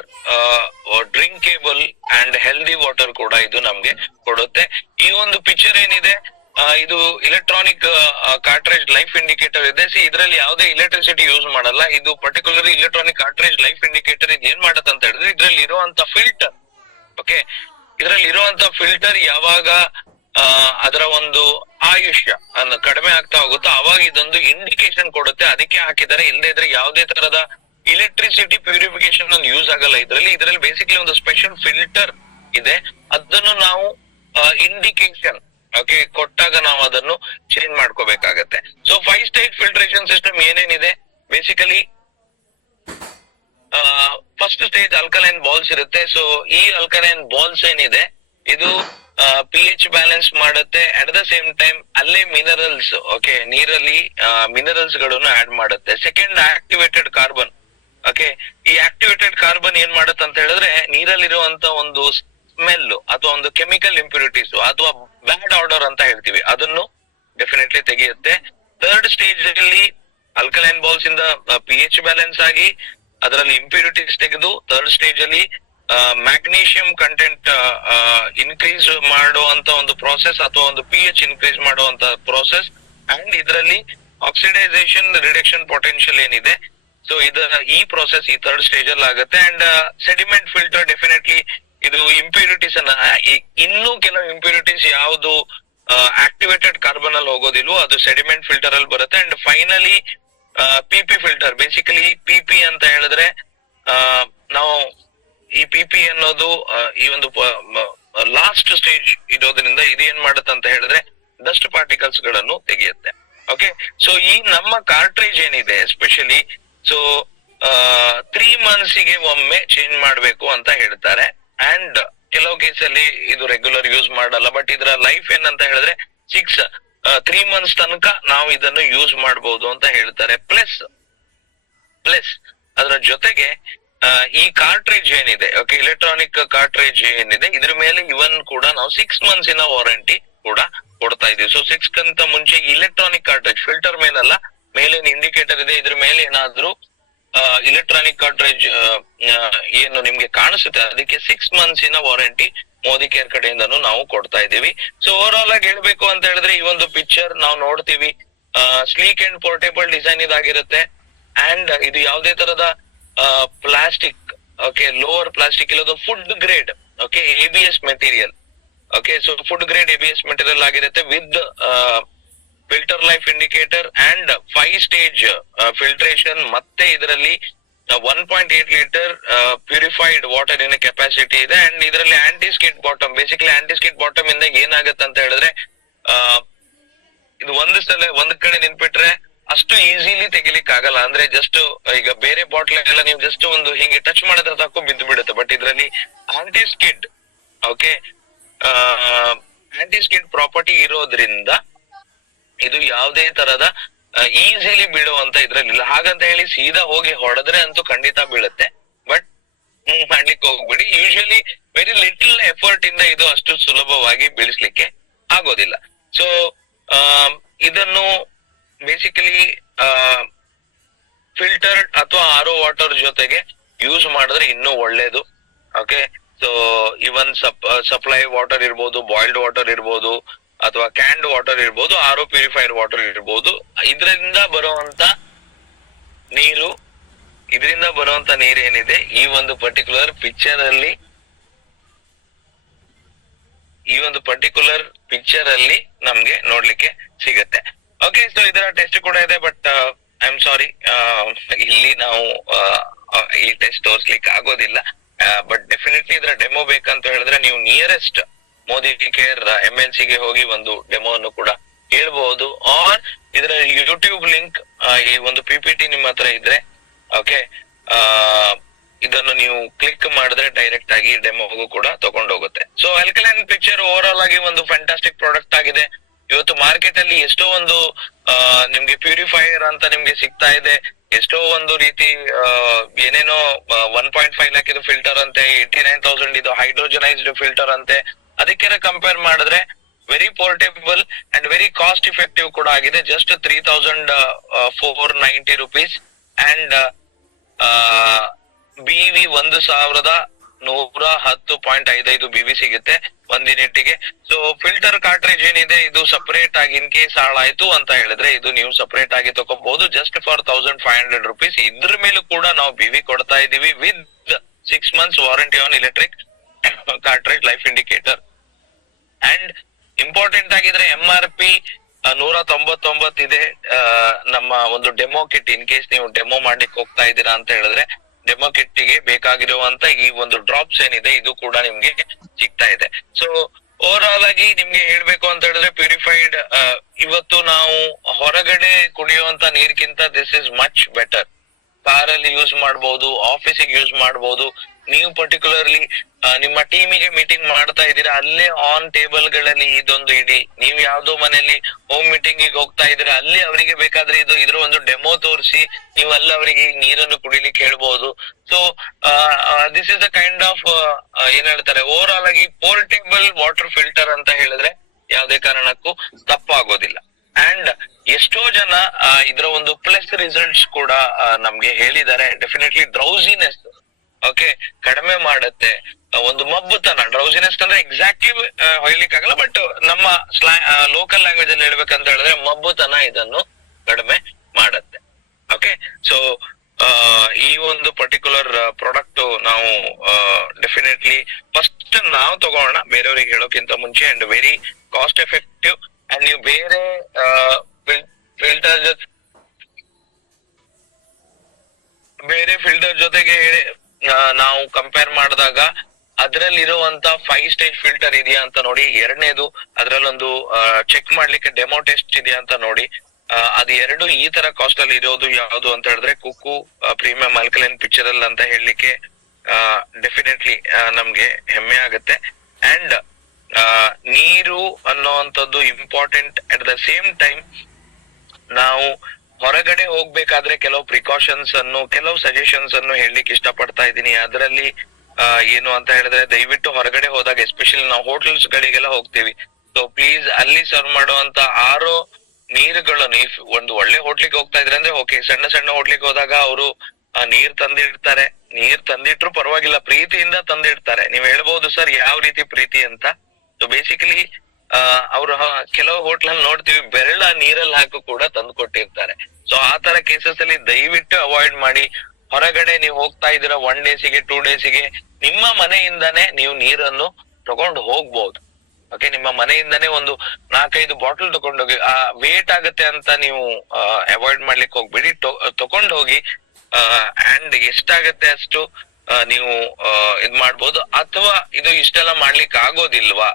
drinkable and healthy water ಕೂಡ ಇದು ನಮ್ಗೆ ಕೊಡುತ್ತೆ. ಈ ಒಂದು ಪಿಕ್ಚರ್ ಏನಿದೆ ಇದು ಇಲೆಕ್ಟ್ರಾನಿಕ್ ಕಾರ್ಟ್ರೇಜ್ ಲೈಫ್ ಇಂಡಿಕೇಟರ್ ಇದೆ. ಇದರಲ್ಲಿ ಯಾವುದೇ ಎಲೆಕ್ಟ್ರಿಸಿಟಿ ಯೂಸ್ ಮಾಡಲ್ಲ. ಇದು particularly electronic cartridge life indicator ಇದು ಏನ್ ಮಾಡುತ್ತೆ ಅಂತ ಹೇಳಿದ್ರೆ, ಇದ್ರಲ್ಲಿ ಇರುವಂತ ಫಿಲ್ಟರ್, ಓಕೆ ಇದರಲ್ಲಿ ಇರುವಂತ ಫಿಲ್ಟರ್ ಯಾವಾಗ ಅದರ ಒಂದು ಆಯುಷ್ಯ ಕಡಿಮೆ ಆಗ್ತಾ ಹೋಗುತ್ತೋ ಅವಾಗ ಇದೊಂದು ಇಂಡಿಕೇಶನ್ ಕೊಡುತ್ತೆ. ಅದಕ್ಕೆ ಹಾಕಿದರೆ, ಇಲ್ಲದೆ ಇದ್ರೆ ಯಾವುದೇ ತರದ ಇಲೆಕ್ಟ್ರಿಸಿಟಿ ಪ್ಯೂರಿಫಿಕೇಶನ್ ಅನ್ನು ಯೂಸ್ ಆಗಲ್ಲ ಇದರಲ್ಲಿ ಬೇಸಿಕಲಿ ಒಂದು ಸ್ಪೆಷಲ್ ಫಿಲ್ಟರ್ ಇದೆ. ಅದನ್ನು ನಾವು ಇಂಡಿಕೇಶನ್ ಓಕೆ ಕೊಟ್ಟಾಗ ನಾವು ಅದನ್ನು ಚೇಂಜ್ ಮಾಡ್ಕೋಬೇಕಾಗತ್ತೆ. ಸೊ 5 ಸ್ಟೇಜ್ ಫಿಲ್ಟ್ರೇಷನ್ ಸಿಸ್ಟಮ್ ಏನೇನಿದೆ, basically first stage alkaline balls ಇರುತ್ತೆ. ಸೊ ಈ ಆಲ್ಕಲೈನ್ ಬಾಲ್ಸ್ ಏನಿದೆ ಇದು pH ಬ್ಯಾಲೆನ್ಸ್ ಮಾಡುತ್ತೆ. ಅಟ್ ದ ಸೇಮ್ ಟೈಮ್ ಅಲ್ಲೇ ಮಿನರಲ್ಸ್, ಓಕೆ ನೀರಲ್ಲಿ ಮಿನರಲ್ಸ್ ಗಳನ್ನು ಆಡ್ ಮಾಡುತ್ತೆ. Second activated carbon. ಓಕೆ ಈ ಆಕ್ಟಿವೇಟೆಡ್ ಕಾರ್ಬನ್ ಏನ್ ಮಾಡುತ್ತೆ ಅಂತ ಹೇಳಿದ್ರೆ, ನೀರಲ್ಲಿರುವಂತ ಒಂದು ಸ್ಮೆಲ್ ಅಥವಾ ಒಂದು ಕೆಮಿಕಲ್ ಇಂಪ್ಯೂರಿಟೀಸ್ ಅಥವಾ ಬ್ಯಾಡ್ ಆರ್ಡರ್ ಅಂತ ಹೇಳ್ತೀವಿ ಅದನ್ನು ಡೆಫಿನೆಟ್ಲಿ ತೆಗೆಯುತ್ತೆ. ಥರ್ಡ್ ಸ್ಟೇಜ್ ಅಲ್ಲಿ ಆಲ್ಕಲೈನ್ ಬಾಲ್ಸ್ ಇಂದ pH ಬ್ಯಾಲೆನ್ಸ್ ಆಗಿ ಅದರಲ್ಲಿ ಇಂಪ್ಯೂರಿಟೀಸ್ ತೆಗೆದು ಥರ್ಡ್ ಸ್ಟೇಜ್ ಅಲ್ಲಿ ಮ್ಯಾಗ್ನೀಷಿಯಂ ಕಂಟೆಂಟ್ ಇನ್ಕ್ರೀಸ್ ಮಾಡುವಂತ ಒಂದು ಪ್ರೋಸೆಸ್ ಅಥವಾ ಒಂದು pH ಇನ್ಕ್ರೀಸ್ ಮಾಡುವಂತ ಪ್ರೋಸೆಸ್ ಅಂಡ್ ಇದರಲ್ಲಿ ಆಕ್ಸಿಡೈಸೇಷನ್ ರಿಡಕ್ಷನ್ ಪೊಟೆನ್ಶಿಯಲ್ ಏನಿದೆ ಸೊ ಈ ಪ್ರೋಸೆಸ್ ಈ ಥರ್ಡ್ ಸ್ಟೇಜ್ ಅಲ್ಲಿ ಆಗುತ್ತೆ ಅಂಡ್ ಸೆಡಿಮೆಂಟ್ ಫಿಲ್ಟರ್ ಡೆಫಿನೆಟ್ಲಿ ಇದು ಇಂಪ್ಯೂರಿಟೀಸ್ ಅನ್ನ ಇನ್ನೂ ಕೆಲವು ಇಂಪ್ಯೂರಿಟೀಸ್ ಯಾವುದು ಆಕ್ಟಿವೇಟೆಡ್ ಕಾರ್ಬನ್ ಅಲ್ಲಿ ಹೋಗೋದಿಲ್ವೋ ಅದು ಸೆಡಿಮೆಂಟ್ ಫಿಲ್ಟರ್ ಅಲ್ಲಿ ಬರುತ್ತೆ and finally PP filter basically PP ಅಂತ ಹೇಳಿದ್ರೆ ನಾವು ಈ PP ಅನ್ನೋದು ಈ ಒಂದು ಲಾಸ್ಟ್ ಸ್ಟೇಜ್ ಇರೋದ್ರಿಂದ ಇದು ಏನ್ ಮಾಡುತ್ತೆ ಅಂತ ಹೇಳಿದ್ರೆ ಡಸ್ಟ್ ಪಾರ್ಟಿಕಲ್ಸ್ ಗಳನ್ನು ತೆಗೆಯುತ್ತೆ. ಓಕೆ, ಸೊ ಈ ನಮ್ಮ ಕಾರ್ಟ್ರೇಜ್ ಏನಿದೆ ಎಸ್ಪೆಷಲಿ ಸೊ 3 months ಗೆ ಒಮ್ಮೆ ಚೇಂಜ್ ಮಾಡ್ಬೇಕು ಅಂತ ಹೇಳ್ತಾರೆ ಅಂಡ್ ಕೆಲವು ಕೇಸಲ್ಲಿ ಇದು ರೆಗ್ಯುಲರ್ ಯೂಸ್ ಮಾಡಲ್ಲ. ಬಟ್ ಇದರ ಲೈಫ್ ಏನಂತ ಹೇಳಿದ್ರೆ 3 months ತನಕ ನಾವು ಇದನ್ನು ಯೂಸ್ ಮಾಡಬಹುದು ಅಂತ ಹೇಳ್ತಾರೆ. ಪ್ಲಸ್ ಅದರ ಜೊತೆಗೆ ಈ ಕಾರ್ಟ್ರೇಜ್ ಏನಿದೆ ಓಕೆ ಇಲೆಕ್ಟ್ರಾನಿಕ್ ಕಾರ್ಟ್ರೇಜ್ ಏನಿದೆ ಇದ್ರ ಮೇಲೆ ಇವನ್ ಕೂಡ ನಾವು 6 months ವಾರಂಟಿ ಕೂಡ ಕೊಡ್ತಾ ಇದೀವಿ. ಸೊ 6 ಕ್ಕಿಂತ ಮುಂಚೆ ಇಲೆಕ್ಟ್ರಾನಿಕ್ ಕಾರ್ಟ್ರೇಜ್ ಫಿಲ್ಟರ್ ಮೇಲಲ್ಲ, ಮೇಲೆ ಇಂಡಿಕೇಟರ್ ಇದೆ, ಇದ್ರ ಮೇಲೆ ಏನಾದ್ರೂ ಇಲೆಕ್ಟ್ರಾನಿಕ್ ಕಾರ್ಟ್ರೇಜ್ ಏನು ನಿಮ್ಗೆ ಕಾಣಿಸುತ್ತೆ ಅದಕ್ಕೆ 6 months ವಾರಂಟಿ ಮೋದಿ ಕೇರ್ ಕಡೆಯಿಂದನೂ ನಾವು ಕೊಡ್ತಾ ಇದೀವಿ. ಸೊ ಓವರ್ ಆಲ್ ಆಗಿ ಹೇಳ್ಬೇಕು ಅಂತ ಹೇಳಿದ್ರೆ ಈ ಒಂದು ಪಿಕ್ಚರ್ ನಾವು ನೋಡ್ತೀವಿ ಸ್ಲೀಕ್ ಅಂಡ್ ಪೋರ್ಟೇಬಲ್ ಡಿಸೈನ್ ಇದಾಗಿರುತ್ತೆ ಅಂಡ್ ಇದು ಯಾವುದೇ ತರದ ಪ್ಲಾಸ್ಟಿಕ್ ಓಕೆ ಲೋವರ್ ಪ್ಲಾಸ್ಟಿಕ್ ಇಲ್ಲದ food grade okay ABS material okay so food grade ABS material ಆಗಿರುತ್ತೆ with filter life indicator and 5 stage filtration ಮತ್ತೆ ಇದರಲ್ಲಿ 1.8 liter purified water in capacity ಇದೆ and ಇದರಲ್ಲಿ anti skid bottom basically anti skid bottom ಇಂದ ಏನಾಗುತ್ತೆ ಅಂತ ಹೇಳಿದ್ರೆ ಇದು ಒಂದ್ ಕಡೆ ನಿಂತ್ಬಿಟ್ರೆ ಅಷ್ಟು ಈಸಿಲಿ ತೆಗಿಲಿಕ್ಕೆ ಆಗಲ್ಲ. ಅಂದ್ರೆ ಜಸ್ಟ್ ಈಗ ಬೇರೆ ಬಾಟ್ಲ್ ಎಲ್ಲ ನೀವು ಜಸ್ಟ್ ಒಂದು ಹಿಂಗೆ ಟಚ್ ಮಾಡಿದ್ರೆ ಸಾಕು ಬಿದ್ದು ಬಿಡುತ್ತೆ. ಬಟ್ ಇದರಲ್ಲಿ anti skid okay aunty skid property ಇರೋದ್ರಿಂದ ಇದು ಯಾವುದೇ ತರದ ಈಸಿಲಿ ಬೀಳುವಂತ ಇದ್ರಲ್ಲಿಲ್ಲ. ಹಾಗಂತ ಹೇಳಿ ಸೀದಾ ಹೋಗಿ ಹೊಡೆದ್ರೆ ಅಂತೂ ಖಂಡಿತ ಬೀಳುತ್ತೆ. ಬಟ್ ಮಾಡ್ಲಿಕ್ಕೆ ಹೋಗ್ಬಿಡಿ. ಯೂಶಲಿ ವೆರಿ ಲಿಟಲ್ ಎಫರ್ಟ್ ಇಂದ ಇದು ಅಷ್ಟು ಸುಲಭವಾಗಿ ಬೀಳಿಸ್ಲಿಕ್ಕೆ ಆಗೋದಿಲ್ಲ. ಸೊ ಇದನ್ನು ಬೇಸಿಕಲಿ ಫಿಲ್ಟರ್ ಅಥವಾ RO ವಾಟರ್ ಜೊತೆಗೆ ಯೂಸ್ ಮಾಡಿದ್ರೆ ಇನ್ನೂ ಒಳ್ಳೇದು. ಓಕೆ, ಸೊ ಇವನ್ ಸಪ್ಲೈ ವಾಟರ್ ಇರ್ಬೋದು, ಬಾಯ್ಲ್ಡ್ ವಾಟರ್ ಇರ್ಬೋದು ಅಥವಾ ಕ್ಯಾನ್ಡ್ ವಾಟರ್ ಇರ್ಬೋದು, RO ಪ್ಯೂರಿಫೈಡ್ ವಾಟರ್ ಇರ್ಬೋದು. ಇದರಿಂದ ಬರುವಂತ ನೀರು ಏನಿದೆ ಈ ಒಂದು ಪರ್ಟಿಕ್ಯುಲರ್ ಪಿಕ್ಚರ್ ಅಲ್ಲಿ ನಮ್ಗೆ ನೋಡ್ಲಿಕ್ಕೆ ಸಿಗತ್ತೆ. ಓಕೆ, ಸೊ ಇದರ ಟೆಸ್ಟ್ ಕೂಡ ಇದೆ. ಬಟ್ ಐ ಆಮ್ ಸಾರಿ, ಇಲ್ಲಿ ನಾವು ಈ ಟೆಸ್ಟ್ ತೋರ್ಸ್ಲಿಕ್ಕೆ ಆಗೋದಿಲ್ಲ. ಬಟ್ ಡೆಫಿನೆಟ್ಲಿ ಇದರ ಡೆಮೋ ಬೇಕಂತ ಹೇಳಿದ್ರೆ ನೀವು ನಿಯರೆಸ್ಟ್ ಮೋದಿ ಕೇರ್ MNC ಗೆ ಹೋಗಿ ಒಂದು ಡೆಮೋವನ್ನು ಕೂಡ ಕೇಳಬಹುದು. ಆರ್ ಇದರ ಯೂಟ್ಯೂಬ್ ಲಿಂಕ್ ಈ ಒಂದು PPT ನಿಮ್ಮ ಹತ್ರ ಇದ್ರೆ ಓಕೆ ಇದನ್ನು ನೀವು ಕ್ಲಿಕ್ ಮಾಡಿದ್ರೆ ಡೈರೆಕ್ಟ್ ಆಗಿ ಡೆಮೋಗೂ ಕೂಡ ತಗೊಂಡೋಗುತ್ತೆ. So alkaline picture over all ಆಗಿ ಒಂದು ಫ್ಯಾಂಟಾಸ್ಟಿಕ್ ಪ್ರಾಡಕ್ಟ್ ಆಗಿದೆ. ಇವತ್ತು ಮಾರ್ಕೆಟ್ ಅಲ್ಲಿ ಎಷ್ಟೋ ಒಂದು ನಿಮ್ಗೆ ಪ್ಯೂರಿಫೈಯರ್ ಅಂತ ನಿಮ್ಗೆ ಸಿಗ್ತಾ ಇದೆ, ಎಷ್ಟೋ ಒಂದು ರೀತಿ ಏನೇನೋ 1.5 lakh ಇದು ಫಿಲ್ಟರ್ ಅಂತೆ, 89,000 ಇದು ಹೈಡ್ರೋಜನೈಸ್ಡ್ ಫಿಲ್ಟರ್ ಅಂತೆ. ಅದಕ್ಕೆ ಕಂಪೇರ್ ಮಾಡಿದ್ರೆ very portable and very cost effective ಕೂಡ ಆಗಿದೆ. Just 3,490 rupees and BV 1,110.55 BV ಸಿಗುತ್ತೆ ಒಂದ್ ಯೂನಿಟ್ಗೆ. ಸೊ ಫಿಲ್ಟರ್ ಕಾರ್ಟ್ರೇಜ್ ಏನಿದೆ ಇದು ಸಪರೇಟ್ ಆಗಿ ಇನ್ ಕೇಸ್ ಹಾಳಾಯ್ತು ಅಂತ ಹೇಳಿದ್ರೆ ಇದು ನೀವು ಸಪರೇಟ್ ಆಗಿ ತಗೋಬಹುದು ಜಸ್ಟ್ ಫಾರ್ 1,500 rupees. ಇದ್ರ ಮೇಲೂ ಕೂಡ ನಾವು BV ಕೊಡ್ತಾ ಇದೀವಿ with 6 months warranty on electric cartridge life indicator. And important ಆಗಿದ್ರೆ MRP 199 ಇದೆ. ನಮ್ಮ ಒಂದು ಡೆಮೋ ಕಿಟ್ ಇನ್ ಕೇಸ್ ನೀವು ಡೆಮೋ ಮಾಡ್ಲಿಕ್ಕೆ ಹೋಗ್ತಾ ಇದ್ದೀರಾ ಅಂತ ಹೇಳಿದ್ರೆ ಡೆಮೋ ಕಿಟ್ ಗೆ ಬೇಕಾಗಿರುವಂತ ಈ ಒಂದು ಡ್ರಾಪ್ಸ್ ಏನಿದೆ ಇದು ಕೂಡ ನಿಮ್ಗೆ ಸಿಗ್ತಾ ಇದೆ. ಸೊ ಓವರ್ ಆಲ್ ಆಗಿ ನಿಮ್ಗೆ ಹೇಳ್ಬೇಕು ಅಂತ ಹೇಳಿದ್ರೆ ಪ್ಯೂರಿಫೈಡ್ ಇವತ್ತು ನಾವು ಹೊರಗಡೆ ಕುಡಿಯುವಂತ ನೀರ್ಗಿಂತ ದಿಸ್ ಇಸ್ ಮಚ್ ಬೆಟರ್. ಕಾರಲ್ಲಿ ಯೂಸ್ ಮಾಡಬಹುದು, ಆಫೀಸಿಗೆ ಯೂಸ್ ಮಾಡಬಹುದು. ನೀವು ಪರ್ಟಿಕ್ಯುಲರ್ಲಿ ನಿಮ್ಮ ಟೀಮಿಗೆ ಮೀಟಿಂಗ್ ಮಾಡ್ತಾ ಇದ್ದೀರಾ, ಅಲ್ಲೇ ಆನ್ ಟೇಬಲ್ ಗಳಲ್ಲಿ ಇದೊಂದು ಇಡಿ. ನೀವು ಯಾವ್ದೋ ಮನೆಯಲ್ಲಿ ಹೋಮ್ ಮೀಟಿಂಗ್ ಹೋಗ್ತಾ ಇದ್ದೀರಾ, ಅಲ್ಲಿ ಅವರಿಗೆ ಬೇಕಾದ್ರೆ ಇದ್ರ ಒಂದು ಡೆಮೋ ತೋರಿಸಿ ನೀವು ಅಲ್ಲಿ ಅವರಿಗೆ ನೀರನ್ನು ಕುಡಿಲಿಕ್ಕೆ ಹೇಳ್ಬಹುದು. So this is the kind of ಏನ್ ಹೇಳ್ತಾರೆ ಓವರ್ ಆಲ್ ಆಗಿ ಪೋರ್ಟೇಬಲ್ ವಾಟರ್ ಫಿಲ್ಟರ್ ಅಂತ ಹೇಳಿದ್ರೆ ಯಾವುದೇ ಕಾರಣಕ್ಕೂ ತಪ್ಪಾಗೋದಿಲ್ಲ. ಅಂಡ್ ಎಷ್ಟೋ ಜನ ಇದರ ಒಂದು ಪ್ಲಸ್ ರಿಸಲ್ಟ್ಸ್ ಕೂಡ ನಮ್ಗೆ ಹೇಳಿದ್ದಾರೆ. ಡೆಫಿನೆಟ್ಲಿ ಡ್ರೌಸಿನೆಸ್ ಓಕೆ ಕಡಿಮೆ ಮಾಡುತ್ತೆ, ಒಂದು ಮಬ್ಬುತನ. ಡ್ರೌಸಿನೆಸ್ ಅಂದ್ರೆ ಎಕ್ಸಾಕ್ಟ್ಲಿ ಹೊಯ್ಲಿಕ್ಕಾಗಲ್ಲ, ಬಟ್ ನಮ್ಮ ಲೋಕಲ್ ಲ್ಯಾಂಗ್ವೇಜ್ ಅಲ್ಲಿ ಹೇಳ್ಬೇಕಂತ ಹೇಳಿದ್ರೆ ಮಬ್ಬುತನ ಇದನ್ನು ಕಡಿಮೆ ಮಾಡುತ್ತೆ. ಓಕೆ, ಸೊ ಈ ಒಂದು ಪರ್ಟಿಕ್ಯುಲರ್ ಪ್ರಾಡಕ್ಟ್ ನಾವು ಡೆಫಿನೆಟ್ಲಿ ಫಸ್ಟ್ ನಾವು ತಗೋಣ ಬೇರೆಯವ್ರಿಗೆ ಹೇಳೋಕ್ಕಿಂತ ಮುಂಚೆ, and very cost effective. And ನೀವು ಬೇರೆ ಫಿಲ್ಟರ್ ಜೊತೆಗೆ ನಾವು ಕಂಪೇರ್ ಮಾಡಿದಾಗ ಅದ್ರಲ್ಲಿರುವಂತ 5 ಸ್ಟೇಜ್ ಫಿಲ್ಟರ್ ಇದೆಯಾ ಅಂತ ನೋಡಿ. ಎರಡನೇದು ಅದ್ರಲ್ಲೊಂದು ಚೆಕ್ ಮಾಡ್ಲಿಕ್ಕೆ ಡೆಮೋ ಟೆಸ್ಟ್ ಇದೆಯಾ ಅಂತ ನೋಡಿ. ಅದು ಎರಡು ಈ ತರ ಕಾಸ್ಟ್ ಅಲ್ಲಿ ಇರೋದು ಯಾವುದು ಅಂತ ಹೇಳಿದ್ರೆ ಕುಕ್ಕು ಪ್ರೀಮಿಯಂ ಆಲ್ಕಲೈನ್ ಪಿಕ್ಚರಲ್ ಅಂತ ಹೇಳಲಿಕ್ಕೆ ಡೆಫಿನೆಟ್ಲಿ ನಮ್ಗೆ ಹೆಮ್ಮೆ ಆಗುತ್ತೆ. ಅಂಡ್ ನೀರು ಅನ್ನೋವಂಥದ್ದು important. At the same time ನಾವು ಹೊರಗಡೆ ಹೋಗ್ಬೇಕಾದ್ರೆ ಕೆಲವು ಪ್ರಿಕಾಷನ್ಸ್ ಅನ್ನು, ಕೆಲವು ಸಜೆಷನ್ಸ್ ಅನ್ನು ಹೇಳಲಿಕ್ಕೆ ಇಷ್ಟಪಡ್ತಾ ಇದ್ದೀನಿ. ಅದರಲ್ಲಿ ಏನು ಅಂತ ಹೇಳಿದ್ರೆ, ದಯವಿಟ್ಟು ಹೊರಗಡೆ ಹೋದಾಗ ಎಸ್ಪೆಷಲಿ ನಾವು ಹೋಟೆಲ್ಸ್ ಗಳಿಗೆಲ್ಲ ಹೋಗ್ತೀವಿ. ಸೊ ಪ್ಲೀಸ್ ಅಲ್ಲಿ ಸರ್ವ್ ಮಾಡುವಂತ ಆರೋ ನೀರುಗಳನ್ನು, ಒಂದು ಒಳ್ಳೆ ಹೋಟ್ಲಿಗೆ ಹೋಗ್ತಾ ಇದ್ರೆ ಅಂದ್ರೆ ಓಕೆ, ಸಣ್ಣ ಸಣ್ಣ ಹೋಟ್ಲಿಗೆ ಹೋದಾಗ ಅವರು ನೀರ್ ತಂದಿಡ್ತಾರೆ. ನೀರ್ ತಂದಿಟ್ರು ಪರವಾಗಿಲ್ಲ, ಪ್ರೀತಿಯಿಂದ ತಂದಿಡ್ತಾರೆ. ನೀವ್ ಹೇಳ್ಬಹುದು ಸರ್ ಯಾವ ರೀತಿ ಪ್ರೀತಿ ಅಂತ. ಸೊ ಬೇಸಿಕಲಿ ಅವ್ರು ಕೆಲವು ಹೋಟ್ಲಲ್ಲಿ ನೋಡ್ತೀವಿ ಬೆರಳ ನೀರಲ್ಲಿ ಹಾಕು ಕೂಡ ತಂದು ಕೊಟ್ಟಿರ್ತಾರೆ. ಸೊ ಆ ತರ ಕೇಸಸ್ ಅಲ್ಲಿ ದಯವಿಟ್ಟು ಅವಾಯ್ಡ್ ಮಾಡಿ. ಹೊರಗಡೆ ನೀವು ಹೋಗ್ತಾ ಇದ್ದೀರಾ 1 ಡೇಸಿಗೆ 2 ಡೇಸಿಗೆ, ನಿಮ್ಮ ಮನೆಯಿಂದಾನೇ ನೀವು ನೀರನ್ನು ತಗೊಂಡು ಹೋಗ್ಬಹುದು. ಓಕೆ, ನಿಮ್ಮ ಮನೆಯಿಂದಾನೇ ಒಂದು 4-5 ಬಾಟಲ್ ತಗೊಂಡೋಗಿ. ವೇಟ್ ಆಗುತ್ತೆ ಅಂತ ನೀವು ಅವಾಯ್ಡ್ ಮಾಡ್ಲಿಕ್ಕೆ ಹೋಗ್ಬೇಡಿ, ತಗೊಂಡು ಹೋಗಿ. ಅಂಡ್ ಎಷ್ಟಾಗತ್ತೆ ಅಷ್ಟು ನೀವು ಇದ್ ಮಾಡ್ಬೋದು. ಅಥವಾ ಇದು ಇಷ್ಟೆಲ್ಲ ಮಾಡ್ಲಿಕ್ಕೆ ಆಗೋದಿಲ್ವಾ,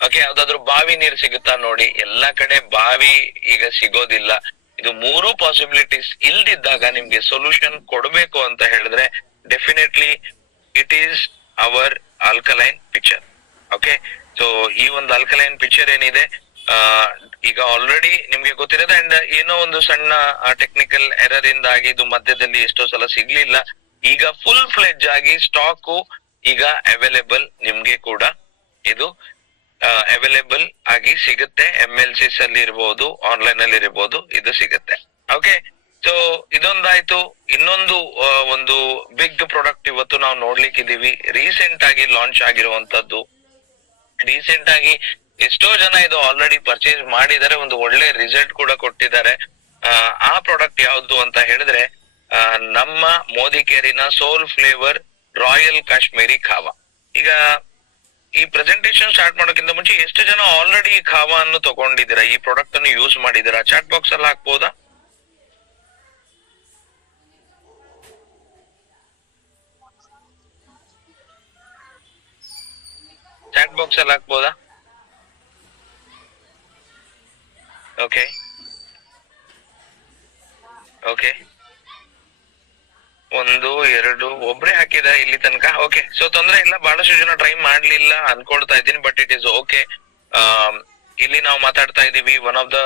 ಓಕೆ, ಯಾವ್ದಾದ್ರು ಬಾವಿ ನೀರು ಸಿಗುತ್ತಾ ನೋಡಿ. ಎಲ್ಲಾ ಕಡೆ ಬಾವಿ ಈಗ ಸಿಗೋದಿಲ್ಲ. ಇದು 3 ಪಾಸಿಬಿಲಿಟೀಸ್ ಇಲ್ದಿದ್ದಾಗ ನಿಮ್ಗೆ ಸೊಲ್ಯೂಷನ್ ಕೊಡ್ಬೇಕು ಅಂತ ಹೇಳಿದ್ರೆ definitely it is our alkaline picture. Okay, so ಈ ಒಂದು ಆಲ್ಕಲೈನ್ ಪಿಕ್ಚರ್ ಏನಿದೆ ಈಗ ಆಲ್ರೆಡಿ ನಿಮ್ಗೆ ಗೊತ್ತಿರೋದು. ಅಂಡ್ ಏನೋ ಒಂದು ಸಣ್ಣ ಟೆಕ್ನಿಕಲ್ ಎರರ್ ಇಂದಾಗಿ ಇದು ಮಧ್ಯದಲ್ಲಿ ಎಷ್ಟೋ ಸಲ ಸಿಗ್ಲಿಲ್ಲ. ಈಗ ಫುಲ್ ಫ್ಲೆಡ್ಜ್ ಆಗಿ ಸ್ಟಾಕು ಈಗ ಅವೈಲೇಬಲ್ ನಿಮ್ಗೆ ಕೂಡ ಇದು ಅವೈಲೇಬಲ್ ಆಗಿ ಸಿಗುತ್ತೆ. MLCs ಅಲ್ಲಿ ಇರ್ಬೋದು, ಆನ್ಲೈನ್ ಅಲ್ಲಿ ಇರ್ಬೋದು, ಇದು ಸಿಗುತ್ತೆ. ಓಕೆ, ಸೊ ಇದೊಂದಾಯ್ತು. ಇನ್ನೊಂದು ಒಂದು ಬಿಗ್ ಪ್ರಾಡಕ್ಟ್ ಇವತ್ತು ನಾವು ನೋಡ್ಲಿಕ್ಕಿದೀವಿ. ರೀಸೆಂಟ್ ಆಗಿ ಲಾಂಚ್ ಆಗಿರುವಂತದ್ದು. ರೀಸೆಂಟ್ ಆಗಿ ಎಷ್ಟೋ ಜನ ಇದು ಆಲ್ರೆಡಿ ಪರ್ಚೇಸ್ ಮಾಡಿದ್ದಾರೆ, ಒಂದು ಒಳ್ಳೆ ರಿಸಲ್ಟ್ ಕೂಡ ಕೊಟ್ಟಿದ್ದಾರೆ. ಆ ಪ್ರಾಡಕ್ಟ್ ಯಾವ್ದು ಅಂತ ಹೇಳಿದ್ರೆ ನಮ್ಮ ಮೋದಿ ಕೇರಿನ ಸೋಲ್ ಫ್ಲೇವರ್ ರಾಯಲ್ ಕಾಶ್ಮೀರಿ ಖಾವಾ. ಈಗ ಈ ಪ್ರೆಸೆಂಟೇಶನ್ ಸ್ಟಾರ್ಟ್ ಮಾಡೋಕ್ಕಿಂತ ಮುಂಚೆ ಎಷ್ಟು ಜನ ಆಲ್ರೆಡಿ ಖಾವಾ ಅನ್ನು ತಗೊಂಡಿದ್ದೀರಾ, ಈ ಪ್ರಾಡಕ್ಟ್ ಅನ್ನು ಯೂಸ್ ಮಾಡಿದ್ದೀರಾ? ಚಾಟ್ ಬಾಕ್ಸ್ ಅಲ್ಲಿ ಹಾಕ್ಬೋದಾ? ಚಾಟ್ ಬಾಕ್ಸ್ ಅಲ್ಲಿ ಹಾಕ್ಬೋದಾ? ಓಕೆ ಓಕೆ, 1 2 ಒಬ್ರೇ ಹಾಕಿದ್ದಾರೆ ಇಲ್ಲಿ ತನಕ. ಓಕೆ, ಸೊ ತೊಂದ್ರೆ ಇಲ್ಲ, ಬಹಳಷ್ಟು ಜನ ಟ್ರೈ ಮಾಡ್ಲಿಲ್ಲ ಅನ್ಕೊಳ್ತಾ ಇದ್ದೀನಿ, ಬಟ್ ಇಟ್ ಈಸ್ ಓಕೆ. ಇಲ್ಲಿ ನಾವು ಮಾತಾಡ್ತಾ ಇದೀವಿ one of the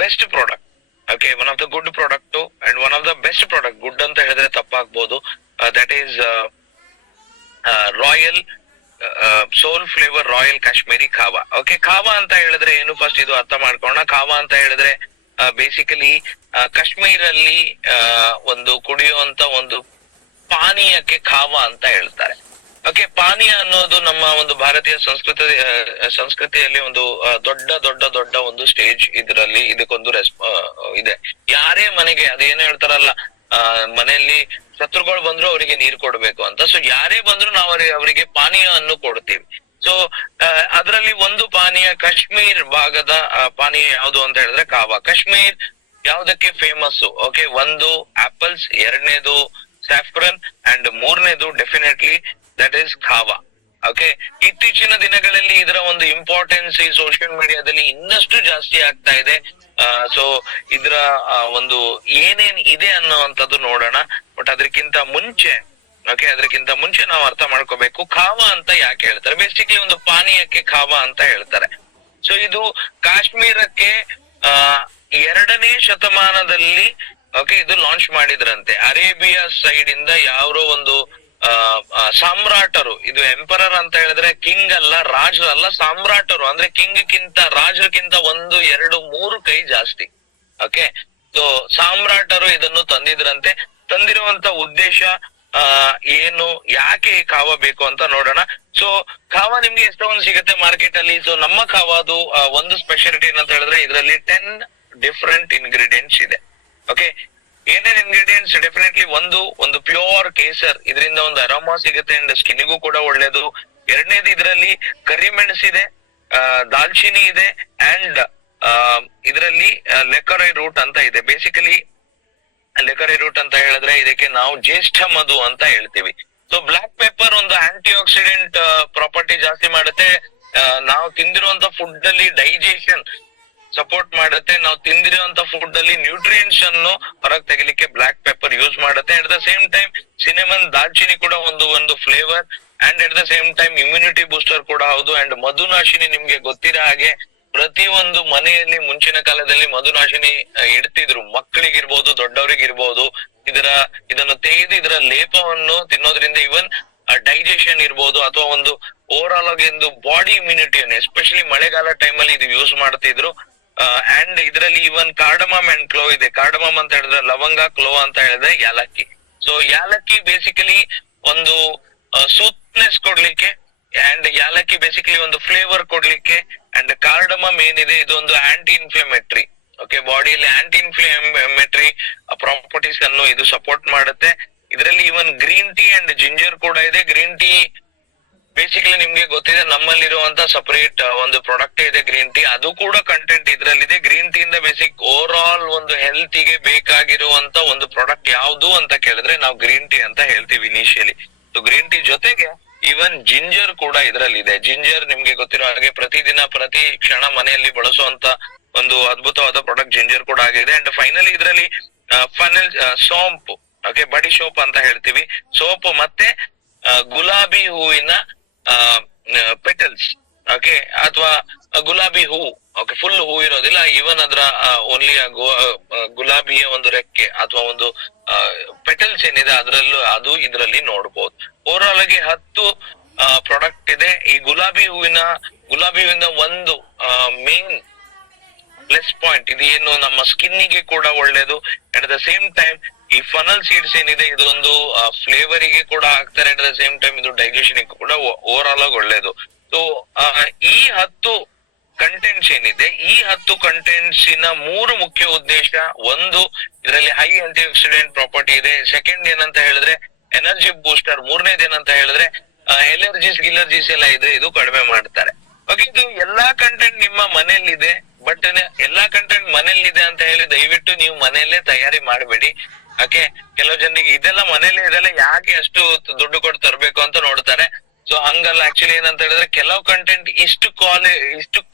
best product. Okay, one of the good product and one of the best product. Good ಅಂತ ಹೇಳಿದ್ರೆ ತಪ್ಪಾಗ್ಬೋದು. That is royal soul flavour royal Kashmiri kahwa. Okay, kahwa ಅಂತ ಹೇಳಿದ್ರೆ ಏನು ಫಸ್ಟ್ ಇದು ಅರ್ಥ ಮಾಡ್ಕೊಳ್ಳೋಣ. ಖಾವಾ ಅಂತ ಹೇಳಿದ್ರೆ ಬೇಸಿಕಲಿ ಕಾಶ್ಮೀರಲ್ಲಿ ಒಂದು ಕುಡಿಯುವಂತ ಒಂದು ಪಾನೀಯಕ್ಕೆ ಖಾವಾ ಅಂತ ಹೇಳ್ತಾರೆ. ಓಕೆ, ಪಾನೀಯ ಅನ್ನೋದು ನಮ್ಮ ಒಂದು ಭಾರತೀಯ ಸಂಸ್ಕೃತಿಯಲ್ಲಿ ಒಂದು ದೊಡ್ಡ ದೊಡ್ಡ ದೊಡ್ಡ ಒಂದು ಸ್ಟೇಜ್. ಇದರಲ್ಲಿ ಇದಕ್ಕೊಂದು ಇದೆ. ಯಾರೇ ಮನೆಗೆ ಅದೇನು ಹೇಳ್ತಾರಲ್ಲ, ಮನೆಯಲ್ಲಿ ಶತ್ರುಗಳು ಬಂದ್ರು ಅವರಿಗೆ ನೀರು ಕೊಡ್ಬೇಕು ಅಂತ. ಸೊ ಯಾರೇ ಬಂದ್ರು ನಾವು ಅವರಿಗೆ ಪಾನೀಯವನ್ನು ಕೊಡ್ತೀವಿ. ಸೊ ಅದರಲ್ಲಿ ಒಂದು ಪಾನೀಯ, ಕಾಶ್ಮೀರ್ ಭಾಗದ ಪಾನೀಯ ಯಾವುದು ಅಂತ ಹೇಳಿದ್ರೆ ಖಾವಾ. ಕಾಶ್ಮೀರ್ ಯಾವ್ದಕ್ಕೆ ಫೇಮಸ್? ಓಕೆ, ಒಂದು ಆಪಲ್ಸ್, ಎರಡನೇದು ಸ್ಯಾಫ್ರನ್, ಅಂಡ್ ಮೂರನೇದು ಡೆಫಿನೆಟ್ಲಿ ದಟ್ ಈಸ್ ಖಾವಾ. ಓಕೆ, ಇತ್ತೀಚಿನ ದಿನಗಳಲ್ಲಿ ಇದರ ಒಂದು ಇಂಪಾರ್ಟೆನ್ಸ್ ಈ ಸೋಷಿಯಲ್ ಮೀಡಿಯಾದಲ್ಲಿ ಇನ್ನಷ್ಟು ಜಾಸ್ತಿ ಆಗ್ತಾ ಇದೆ. ಸೊ ಇದರ ಒಂದು ಏನೇನ್ ಇದೆ ಅನ್ನೋವಂಥದ್ದು ನೋಡೋಣ. ಬಟ್ ಅದಕ್ಕಿಂತ ಮುಂಚೆ ನಾವು ಅರ್ಥ ಮಾಡ್ಕೋಬೇಕು ಖಾವಾ ಅಂತ ಯಾಕೆ ಹೇಳ್ತಾರೆ. ಬೇಸಿಕಲಿ ಒಂದು ಪಾನೀಯಕ್ಕೆ ಖಾವಾ ಅಂತ ಹೇಳ್ತಾರೆ. ಸೊ ಇದು ಕಾಶ್ಮೀರಕ್ಕೆ 2ನೇ ಶತಮಾನದಲ್ಲಿ ಓಕೆ ಇದು ಲಾಂಚ್ ಮಾಡಿದ್ರಂತೆ. ಅರೇಬಿಯಾ ಸೈಡ್ ಇಂದ ಯಾರೋ ಒಂದು ಸಾಮ್ರಾಟರು, ಇದು ಎಂಪರರ್ ಅಂತ ಹೇಳಿದ್ರೆ ಕಿಂಗ್ ಅಲ್ಲ, ರಾಜರು ಅಲ್ಲ, ಸಾಮ್ರಾಟರು ಅಂದ್ರೆ ಕಿಂಗ್ಕ್ಕಿಂತ ರಾಜರಿಗಿಂತ 1, 2, 3 ಕೈ ಜಾಸ್ತಿ. ಓಕೆ, ಸೊ ಸಾಮ್ರಾಟರು ಇದನ್ನು ತಂದಿದ್ರಂತೆ. ತಂದಿರುವಂತ ಉದ್ದೇಶ ಏನು, ಯಾಕೆ ಈ ಕಾವ ಬೇಕು ಅಂತ ನೋಡೋಣ. ಸೊ ಕಾವ ನಿಮ್ಗೆ ಎಷ್ಟೊಂದು ಸಿಗುತ್ತೆ ಮಾರ್ಕೆಟ್ ಅಲ್ಲಿ. ಸೊ ನಮ್ಮ ಕಾವಾದು ಒಂದು ಸ್ಪೆಷಾಲಿಟಿ ಏನಂತ ಹೇಳಿದ್ರೆ ಇದರಲ್ಲಿ 10 ಡಿಫ್ರೆಂಟ್ ಇಂಗ್ರೀಡಿಯೆಂಟ್ಸ್ ಇದೆ. ಓಕೆ, ಏನೇನ್ ಇಂಗ್ರೀಡಿಯೆಂಟ್ಸ್? ಡೆಫಿನೆಟ್ಲಿ ಒಂದು ಪ್ಯೂರ್ ಕೇಸರ್, ಇದರಿಂದ ಒಂದು ಅರೋಮಾ ಸಿಗುತ್ತೆ ಅಂಡ್ ಸ್ಕಿನ್ನಿಗೂ ಕೂಡ ಒಳ್ಳೇದು. ಎರಡನೇದು ಇದರಲ್ಲಿ ಕರಿಮೆಣಸಿದೆ, ದಾಲ್ಚಿನಿ ಇದೆ ಅಂಡ್ ಇದರಲ್ಲಿ ಲೆಕರೈ ರೂಟ್ ಅಂತ ಇದೆ. ಬೇಸಿಕಲಿ ಲೆಕರೈ ರೂಟ್ ಅಂತ ಹೇಳಿದ್ರೆ ಇದಕ್ಕೆ ನಾವು ಜ್ಯೇಷ್ಠ ಮಧು ಅಂತ ಹೇಳ್ತೀವಿ. ಸೊ ಬ್ಲಾಕ್ ಪೆಪ್ಪರ್ ಒಂದು ಆಂಟಿ ಆಕ್ಸಿಡೆಂಟ್ ಪ್ರಾಪರ್ಟಿ ಜಾಸ್ತಿ ಮಾಡುತ್ತೆ. ನಾವು ತಿಂದಿರುವಂತ ಫುಡ್ ಅಲ್ಲಿ ಡೈಜೆಷನ್ ಸಪೋರ್ಟ್ ಮಾಡುತ್ತೆ. ನಾವು ತಿಂದಿರುವಂತ ಫುಡ್ ಅಲ್ಲಿ ನ್ಯೂಟ್ರಿಯೆಂಟ್ಸ್ ಅನ್ನು ಹೊರಗೆ ತೆಗಿಲಿಕ್ಕೆ ಬ್ಲಾಕ್ ಪೆಪ್ಪರ್ ಯೂಸ್ ಮಾಡುತ್ತೆ. At the same time cinnamon, ದಾಲ್ಚಿನಿ ಕೂಡ ಒಂದು flavour and at the same time immunity booster ಕೂಡ ಹೌದು. ಅಂಡ್ ಮಧುನಾಶಿನಿ ನಿಮ್ಗೆ ಗೊತ್ತಿರೋ ಹಾಗೆ ಪ್ರತಿಯೊಂದು ಮನೆಯಲ್ಲಿ ಮುಂಚಿನ ಕಾಲದಲ್ಲಿ ಮಧುನಾಶಿನಿ ಇಡ್ತಿದ್ರು, ಮಕ್ಕಳಿಗಿರ್ಬೋದು ದೊಡ್ಡವರಿಗಿರ್ಬೋದು. ಇದನ್ನು ತೆಗೆದು ಇದರ ಲೇಪವನ್ನು ತಿನ್ನೋದ್ರಿಂದ ಇವನ್ ಡೈಜೆಷನ್ ಇರ್ಬೋದು ಅಥವಾ ಒಂದು ಓವರ್ ಆಲ್ ಆಗಿ ಒಂದು ಬಾಡಿ ಇಮ್ಯುನಿಟಿಯನ್ನು, ಎಸ್ಪೆಷಲಿ ಮಳೆಗಾಲ ಟೈಮಲ್ಲಿ ಇದು ಯೂಸ್ ಮಾಡ್ತಿದ್ರು. ಅಂಡ್ ಇದರಲ್ಲಿ ಇವನ್ ಕಾರ್ಡಮಮ್ ಅಂಡ್ ಕ್ಲೋ ಇದೆ. ಕಾರ್ಡಮಮ್ ಅಂತ ಹೇಳಿದ್ರೆ ಲವಂಗ, ಕ್ಲೋ ಅಂತ ಹೇಳಿದ್ರೆ ಯಾಲಕ್ಕಿ. ಸೊ ಯಾಲಕ್ಕಿ ಬೇಸಿಕಲಿ ಒಂದು ಸೂತ್ನೆಸ್ ಕೊಡ್ಲಿಕ್ಕೆ ಅಂಡ್ ಯಾಲಕ್ಕಿ ಬೇಸಿಕಲಿ ಒಂದು ಫ್ಲೇವರ್ ಕೊಡ್ಲಿಕ್ಕೆ ಅಂಡ್ ಕಾರ್ಡಮಮ್ ಏನಿದೆ ಇದೊಂದು ಆಂಟಿ ಇನ್ಫ್ಲಮೇಟರಿ. ಓಕೆ, ಬಾಡಿಯಲ್ಲಿ ಆಂಟಿ ಇನ್ಫ್ಲಮೇಟರಿ ಪ್ರಾಪರ್ಟೀಸ್ ಅನ್ನು ಇದು ಸಪೋರ್ಟ್ ಮಾಡುತ್ತೆ. ಇದರಲ್ಲಿ ಇವನ್ ಗ್ರೀನ್ ಟೀ ಅಂಡ್ ಜಿಂಜರ್ ಕೂಡ ಇದೆ. ಗ್ರೀನ್ ಟೀ ಬೇಸಿಕಲಿ ನಿಮ್ಗೆ ಗೊತ್ತಿದೆ ನಮ್ಮಲ್ಲಿರುವಂತ ಸಪರೇಟ್ ಒಂದು ಪ್ರಾಡಕ್ಟ್ ಇದೆ ಗ್ರೀನ್ ಟೀ, ಅದು ಕೂಡ ಕಂಟೆಂಟ್ ಇದ್ರಲ್ಲಿದೆ. ಗ್ರೀನ್ ಟೀ ಇಂದ ಬೇಸಿಕ್ ಓವರ್ ಆಲ್ ಒಂದು ಹೆಲ್ತ್ ಗೆ ಬೇಕಾಗಿರುವಂತ ಒಂದು ಪ್ರಾಡಕ್ಟ್ ಯಾವುದು ಅಂತ ಕೇಳಿದ್ರೆ ನಾವು ಗ್ರೀನ್ ಟೀ ಅಂತ ಹೇಳ್ತೀವಿ ಇನಿಷಿಯಲಿ. ಸೊ ಗ್ರೀನ್ ಟೀ ಜೊತೆಗೆ ಇವನ್ ಜಿಂಜರ್ ಕೂಡ ಇದರಲ್ಲಿದೆ. ಜಿಂಜರ್ ನಿಮ್ಗೆ ಗೊತ್ತಿರೋ ಹಾಗೆ ಪ್ರತಿದಿನ ಪ್ರತಿ ಕ್ಷಣ ಮನೆಯಲ್ಲಿ ಬಳಸುವಂತ ಒಂದು ಅದ್ಭುತವಾದ ಪ್ರಾಡಕ್ಟ್ ಜಿಂಜರ್ ಕೂಡ ಆಗಿದೆ. ಅಂಡ್ ಫೈನಲಿ ಇದರಲ್ಲಿ ಫನಲ್ ಸೋಂಪು, ಓಕೆ, ಬಡಿ ಸೋಪ್ ಅಂತ ಹೇಳ್ತೀವಿ, ಸೋಪ್ ಮತ್ತೆ ಗುಲಾಬಿ ಹೂವಿನ ಪೆಟಲ್ಸ್, ಓಕೆ, ಅಥವಾ ಗುಲಾಬಿ ಹೂ, ಓಕೆ, ಫುಲ್ ಹೂ ಇರೋದಿಲ್ಲ, ಇವನ್ ಅದ್ರ ಓನ್ಲಿ ಗುಲಾಬಿಯ ಒಂದು ರೆಕ್ಕೆ ಅಥವಾ ಒಂದು ಪೆಟಲ್ಸ್ ಏನಿದೆ ಅದರಲ್ಲೂ ಅದು ಇದರಲ್ಲಿ ನೋಡ್ಬೋದು. ಓವರ್ ಆಲ್ ಆಗಿ 10 ಪ್ರಾಡಕ್ಟ್ ಇದೆ. ಈ ಗುಲಾಬಿ ಹೂವಿನ ಒಂದು ಮೇನ್ ಪ್ಲಸ್ ಪಾಯಿಂಟ್ ಇದು ಏನು, ನಮ್ಮ ಸ್ಕಿನ್ನಿಗೆ ಕೂಡ ಒಳ್ಳೇದು. ಅಟ್ ದ ಸೇಮ್ ಟೈಮ್ ಈ ಫನಲ್ ಸೀಡ್ಸ್ ಏನಿದೆ ಇದೊಂದು ಫ್ಲೇವರಿಗೆ ಕೂಡ ಹಾಕ್ತಾರೆ. ಅಟ್ ದ ಸೇಮ್ ಟೈಮ್ ಇದು ಡೈಜೆಷನ್ ಕೂಡ ಓವರ್ ಆಲ್ ಆಗಿ ಒಳ್ಳೇದು. ಸೊ ಈ 10 ಕಂಟೆಂಟ್ಸ್ ಏನಿದೆ, ಈ 10 ಕಂಟೆಂಟ್ಸಿನ 3 ಮುಖ್ಯ ಉದ್ದೇಶ. ಒಂದು, ಇದರಲ್ಲಿ ಹೈ ಆಂಟಿ ಆಕ್ಸಿಡೆಂಟ್ ಪ್ರಾಪರ್ಟಿ ಇದೆ. ಸೆಕೆಂಡ್ ಏನಂತ ಹೇಳಿದ್ರೆ ಎನರ್ಜಿ ಬೂಸ್ಟರ್. ಮೂರನೇದು ಏನಂತ ಹೇಳಿದ್ರೆ ಗಿಲರ್ಜಿಸ್ ಎಲ್ಲ ಇದೆ, ಇದು ಕಡಿಮೆ ಮಾಡ್ತಾರೆ. ಓಕೆ, ಇದು ಎಲ್ಲಾ ಕಂಟೆಂಟ್ ನಿಮ್ಮ ಮನೆಯಲ್ಲಿದೆ. ಬಟ್ ಎಲ್ಲಾ ಕಂಟೆಂಟ್ ಮನೆಯಲ್ಲಿದೆ ಅಂತ ಹೇಳಿ ದಯವಿಟ್ಟು ನೀವು ಮನೆಯಲ್ಲೇ ತಯಾರಿ ಮಾಡಬೇಡಿ. ಓಕೆ, ಕೆಲವು ಜನರಿಗೆ ಇದೆಲ್ಲ ಮನೇಲಿ ಇದೆಲ್ಲ ಯಾಕೆ ಅಷ್ಟು ದುಡ್ಡು ಕೊಟ್ಟು ತರಬೇಕು ಅಂತ ನೋಡ್ತಾರೆ. ಸೊ ಹಂಗಲ್ಲ. ಆಕ್ಚುಲಿ ಏನಂತ ಹೇಳಿದ್ರೆ ಕೆಲವು ಕಂಟೆಂಟ್ ಇಷ್ಟು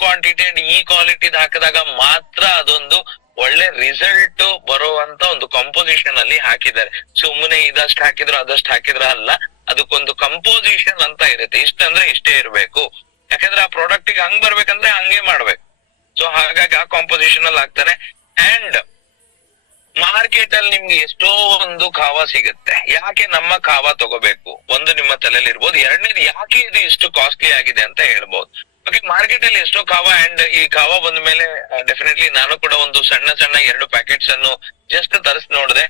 ಕ್ವಾಂಟಿಟಿ ಅಂಡ್ ಈ ಕ್ವಾಲಿಟಿ ಹಾಕಿದಾಗ ಮಾತ್ರ ಅದೊಂದು ಒಳ್ಳೆ ರಿಸಲ್ಟ್ ಬರುವಂತ ಒಂದು ಕಂಪೋಸಿಷನ್ ಅಲ್ಲಿ ಹಾಕಿದ್ದಾರೆ. ಸುಮ್ಮನೆ ಇದಷ್ಟು ಹಾಕಿದ್ರು ಅದಷ್ಟು ಹಾಕಿದ್ರ ಅಲ್ಲ, ಅದಕ್ಕೊಂದು ಕಂಪೋಸಿಷನ್ ಅಂತ ಇರುತ್ತೆ. ಇಷ್ಟಂದ್ರೆ ಇಷ್ಟೇ ಇರ್ಬೇಕು, ಯಾಕಂದ್ರೆ ಆ ಪ್ರಾಡಕ್ಟ್ ಗೆ ಹಂಗ್ ಬರ್ಬೇಕಂದ್ರೆ ಹಂಗೆ ಮಾಡ್ಬೇಕು. ಸೊ ಹಾಗಾಗಿ ಆ ಕಾಂಪೋಸಿಷನ್ ಅಲ್ಲಿ ಹಾಕ್ತಾರೆ. ಅಂಡ್ ಮಾರ್ಕೆಟ್ ಅಲ್ಲಿ ನಿಮ್ಗೆ ಎಷ್ಟೋ ಒಂದು ಕಾವ ಸಿಗುತ್ತೆ. ಯಾಕೆ ನಮ್ಮ ಕಾವ ತಗೋಬೇಕು, ಒಂದು ನಿಮ್ಮ ತಲೆಯಲ್ಲಿ ಇರ್ಬೋದು. ಎರಡನೇದು, ಯಾಕೆ ಇದು ಇಷ್ಟು ಕಾಸ್ಟ್ಲಿ ಆಗಿದೆ ಅಂತ ಹೇಳ್ಬೋದು. ಓಕೆ, ಮಾರ್ಕೆಟ್ ಅಲ್ಲಿ ಎಷ್ಟೋ ಕಾವ ಅಂಡ್ ಈ ಕಾವ ಬಂದ ಮೇಲೆ ಡೆಫಿನೆಟ್ಲಿ ನಾನು ಕೂಡ ಒಂದು ಸಣ್ಣ 2 ಪ್ಯಾಕೆಟ್ಸ್ ಅನ್ನು ಜಸ್ಟ್ ತರಿಸಿ ನೋಡಿದೆ.